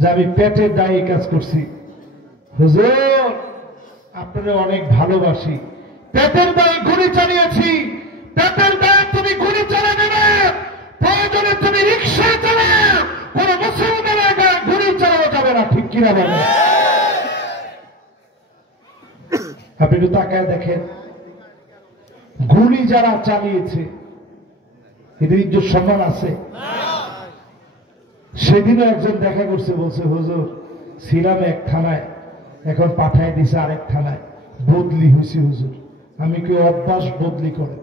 যে আমি পেটের দায়ে কাজ করছি। হুজুর আপনারা অনেক ভালোবাসি, পেটের দায়ে গুলি চালিয়েছি, পেটের দায়ে তুমি গুলি চালাবে না, প্রয়োজনে তুমি রিক্সা চালাও, কোন মুসলমানের গায়ে গুলি চালানো যাবে না, ঠিক কিনা বলেন? আপনি একটু তাকায় দেখেন, গুলি যারা চালিয়েছে এদের ইজ্জত সম্মান আছে? সেদিনও একজন দেখা করছে, বলছে হুজুর ছিলাম এক থানায়, এখন পাঠায় দিছে আরেক থানায়, বদলি হয়েছে হুজুর। আমি কি অভ্যাস বদলি করে?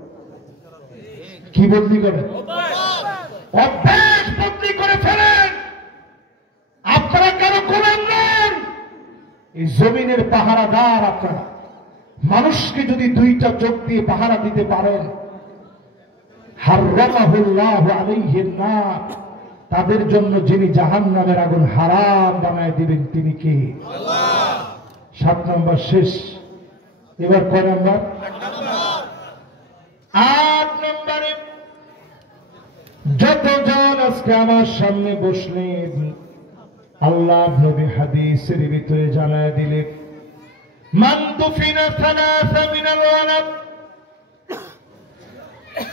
কি বদলি করে? অভ্যাস বদলি করে ফেলেন। আপনারা কারো গোলাম নন, এই জমিনের পাহারাদার আপনারা। মানুষকে যদি দুইটা চোখ দিয়ে পাহারা দিতে পারেন, হারামাহুল্লাহু আলাইহিন নার, তাদের জন্য যিনি জাহান্নামের আগুন হারাম বানায় দিবেন তিনি কে? আল্লাহ। 7 নম্বর শেষ, এবার কয় নম্বর? 8 নম্বরে যতজন আজকে আমার সামনে বসলেন, আল্লাহ নবী হাদিসের ভিতরে জানায় দিলেন, মান দুফিনা সালাসা মিনাল ওয়ালাদ,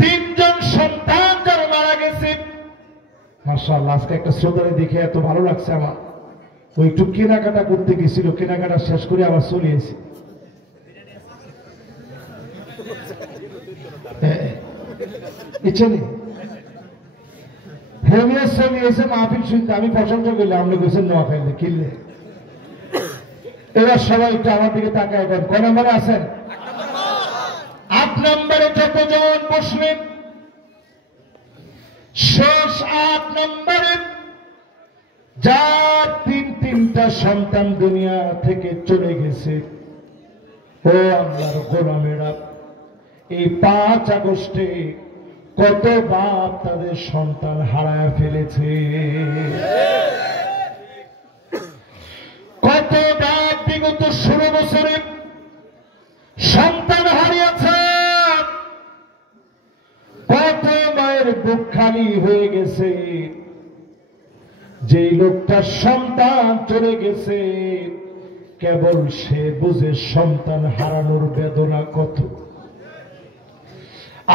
3 জন সন্তান যার মারা গেছে। মাশাআল্লাহ, আজকে একটা শ্রোতারে দেখে এত ভালো লাগছে আমার। ওই একটু কেনাকাটা করতে গেছিল, কেনাকাটা শেষ করে আবার চলে এসে ইচ্ছে নেই। এসে মাহফিল শুনতে আমি প্রশংসা করলে, আপনি গেছেন নোয়াখালী কিনলে। এবার সবাই একটু আমার দিকে তাকায়, কয় নম্বরে আছেন? 8 নম্বরে যতজন বসলেন, শেষ 8 নম্বরে যার 3টা সন্তান দুনিয়া থেকে চলে গেছে, ও আল্লাহর গোলামেরা, এই 5 আগস্টে কত বাপ তাদের সন্তান হারায় ফেলেছে, কত বাপ বিগত 16 বছরে সন্তান হারিয়েছে, কত মায়ের বুক খালি হয়ে গেছে। যে লোকটার সন্তান চলে গেছে, কেবল সে বুঝে সন্তান হারানোর বেদনা কত।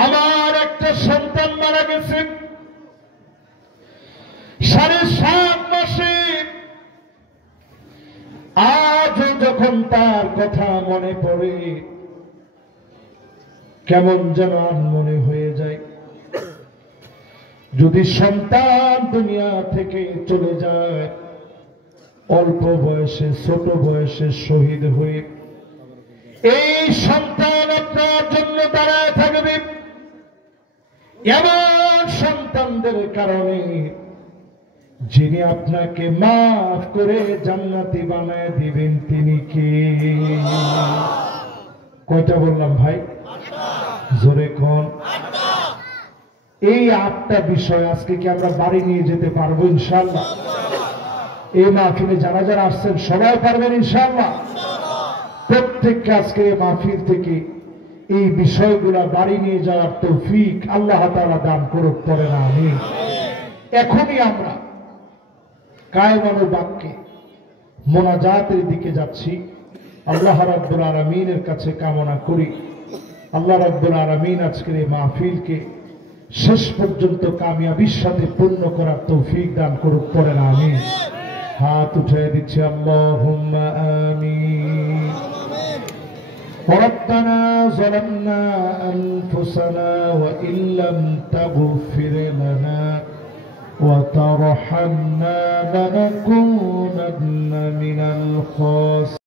আমার একটা সন্তান মারা গেছে 7.5 মাসে। আজও যখন তার কথা মনে পড়ে, কেমন যেন মনে হয়ে যায়। যদি সন্তান দুনিয়া থেকে চলে যায়, অল্প বয়সে, ছোট বয়সে শহীদ হয়ে, এই সন্তান আপনার জন্য দাঁড়ায় থাকবে। এমন সন্তানদের কারণে যিনি আপনাকে মাফ করে জান্নাতি বানায় দিবেন তিনি কে? কয়টা বললাম ভাই? জোরে কোন? এই 8টা বিষয় আজকে কি আমরা বাড়ি নিয়ে যেতে পারবো ইনশাআল্লাহ? এই মাহফিলে যারা যারা আসছেন সবাই পারবেন ইনশাআল্লাহ? প্রত্যেককে আজকে এই মাহফিল থেকে এই বিষয়গুলা বাড়ি নিয়ে যাওয়ার তৌফিক আল্লাহ তাআলা দান করুক, পড়ে না আমি। এখনই আমরা কায়মানুল বাক্যে মোনাজাতের দিকে যাচ্ছি। আল্লাহ রাব্বুল আলামিনের কাছে কামনা করি, আল্লাহ রাব্বুল আলামিন আজকের এই মাহফিলকে শেষ পর্যন্ত কামিয়াবির সাথে পূর্ণ করার তৌফিক দান করুক, পড়ে না আমি। হাত উঠিয়ে দিচ্ছি, আল্লাহুম্মা আমিন। ربنا ظلمنا أنفسنا وإن لم تغفر لنا وترحمنا لنكونن من الخاسرين.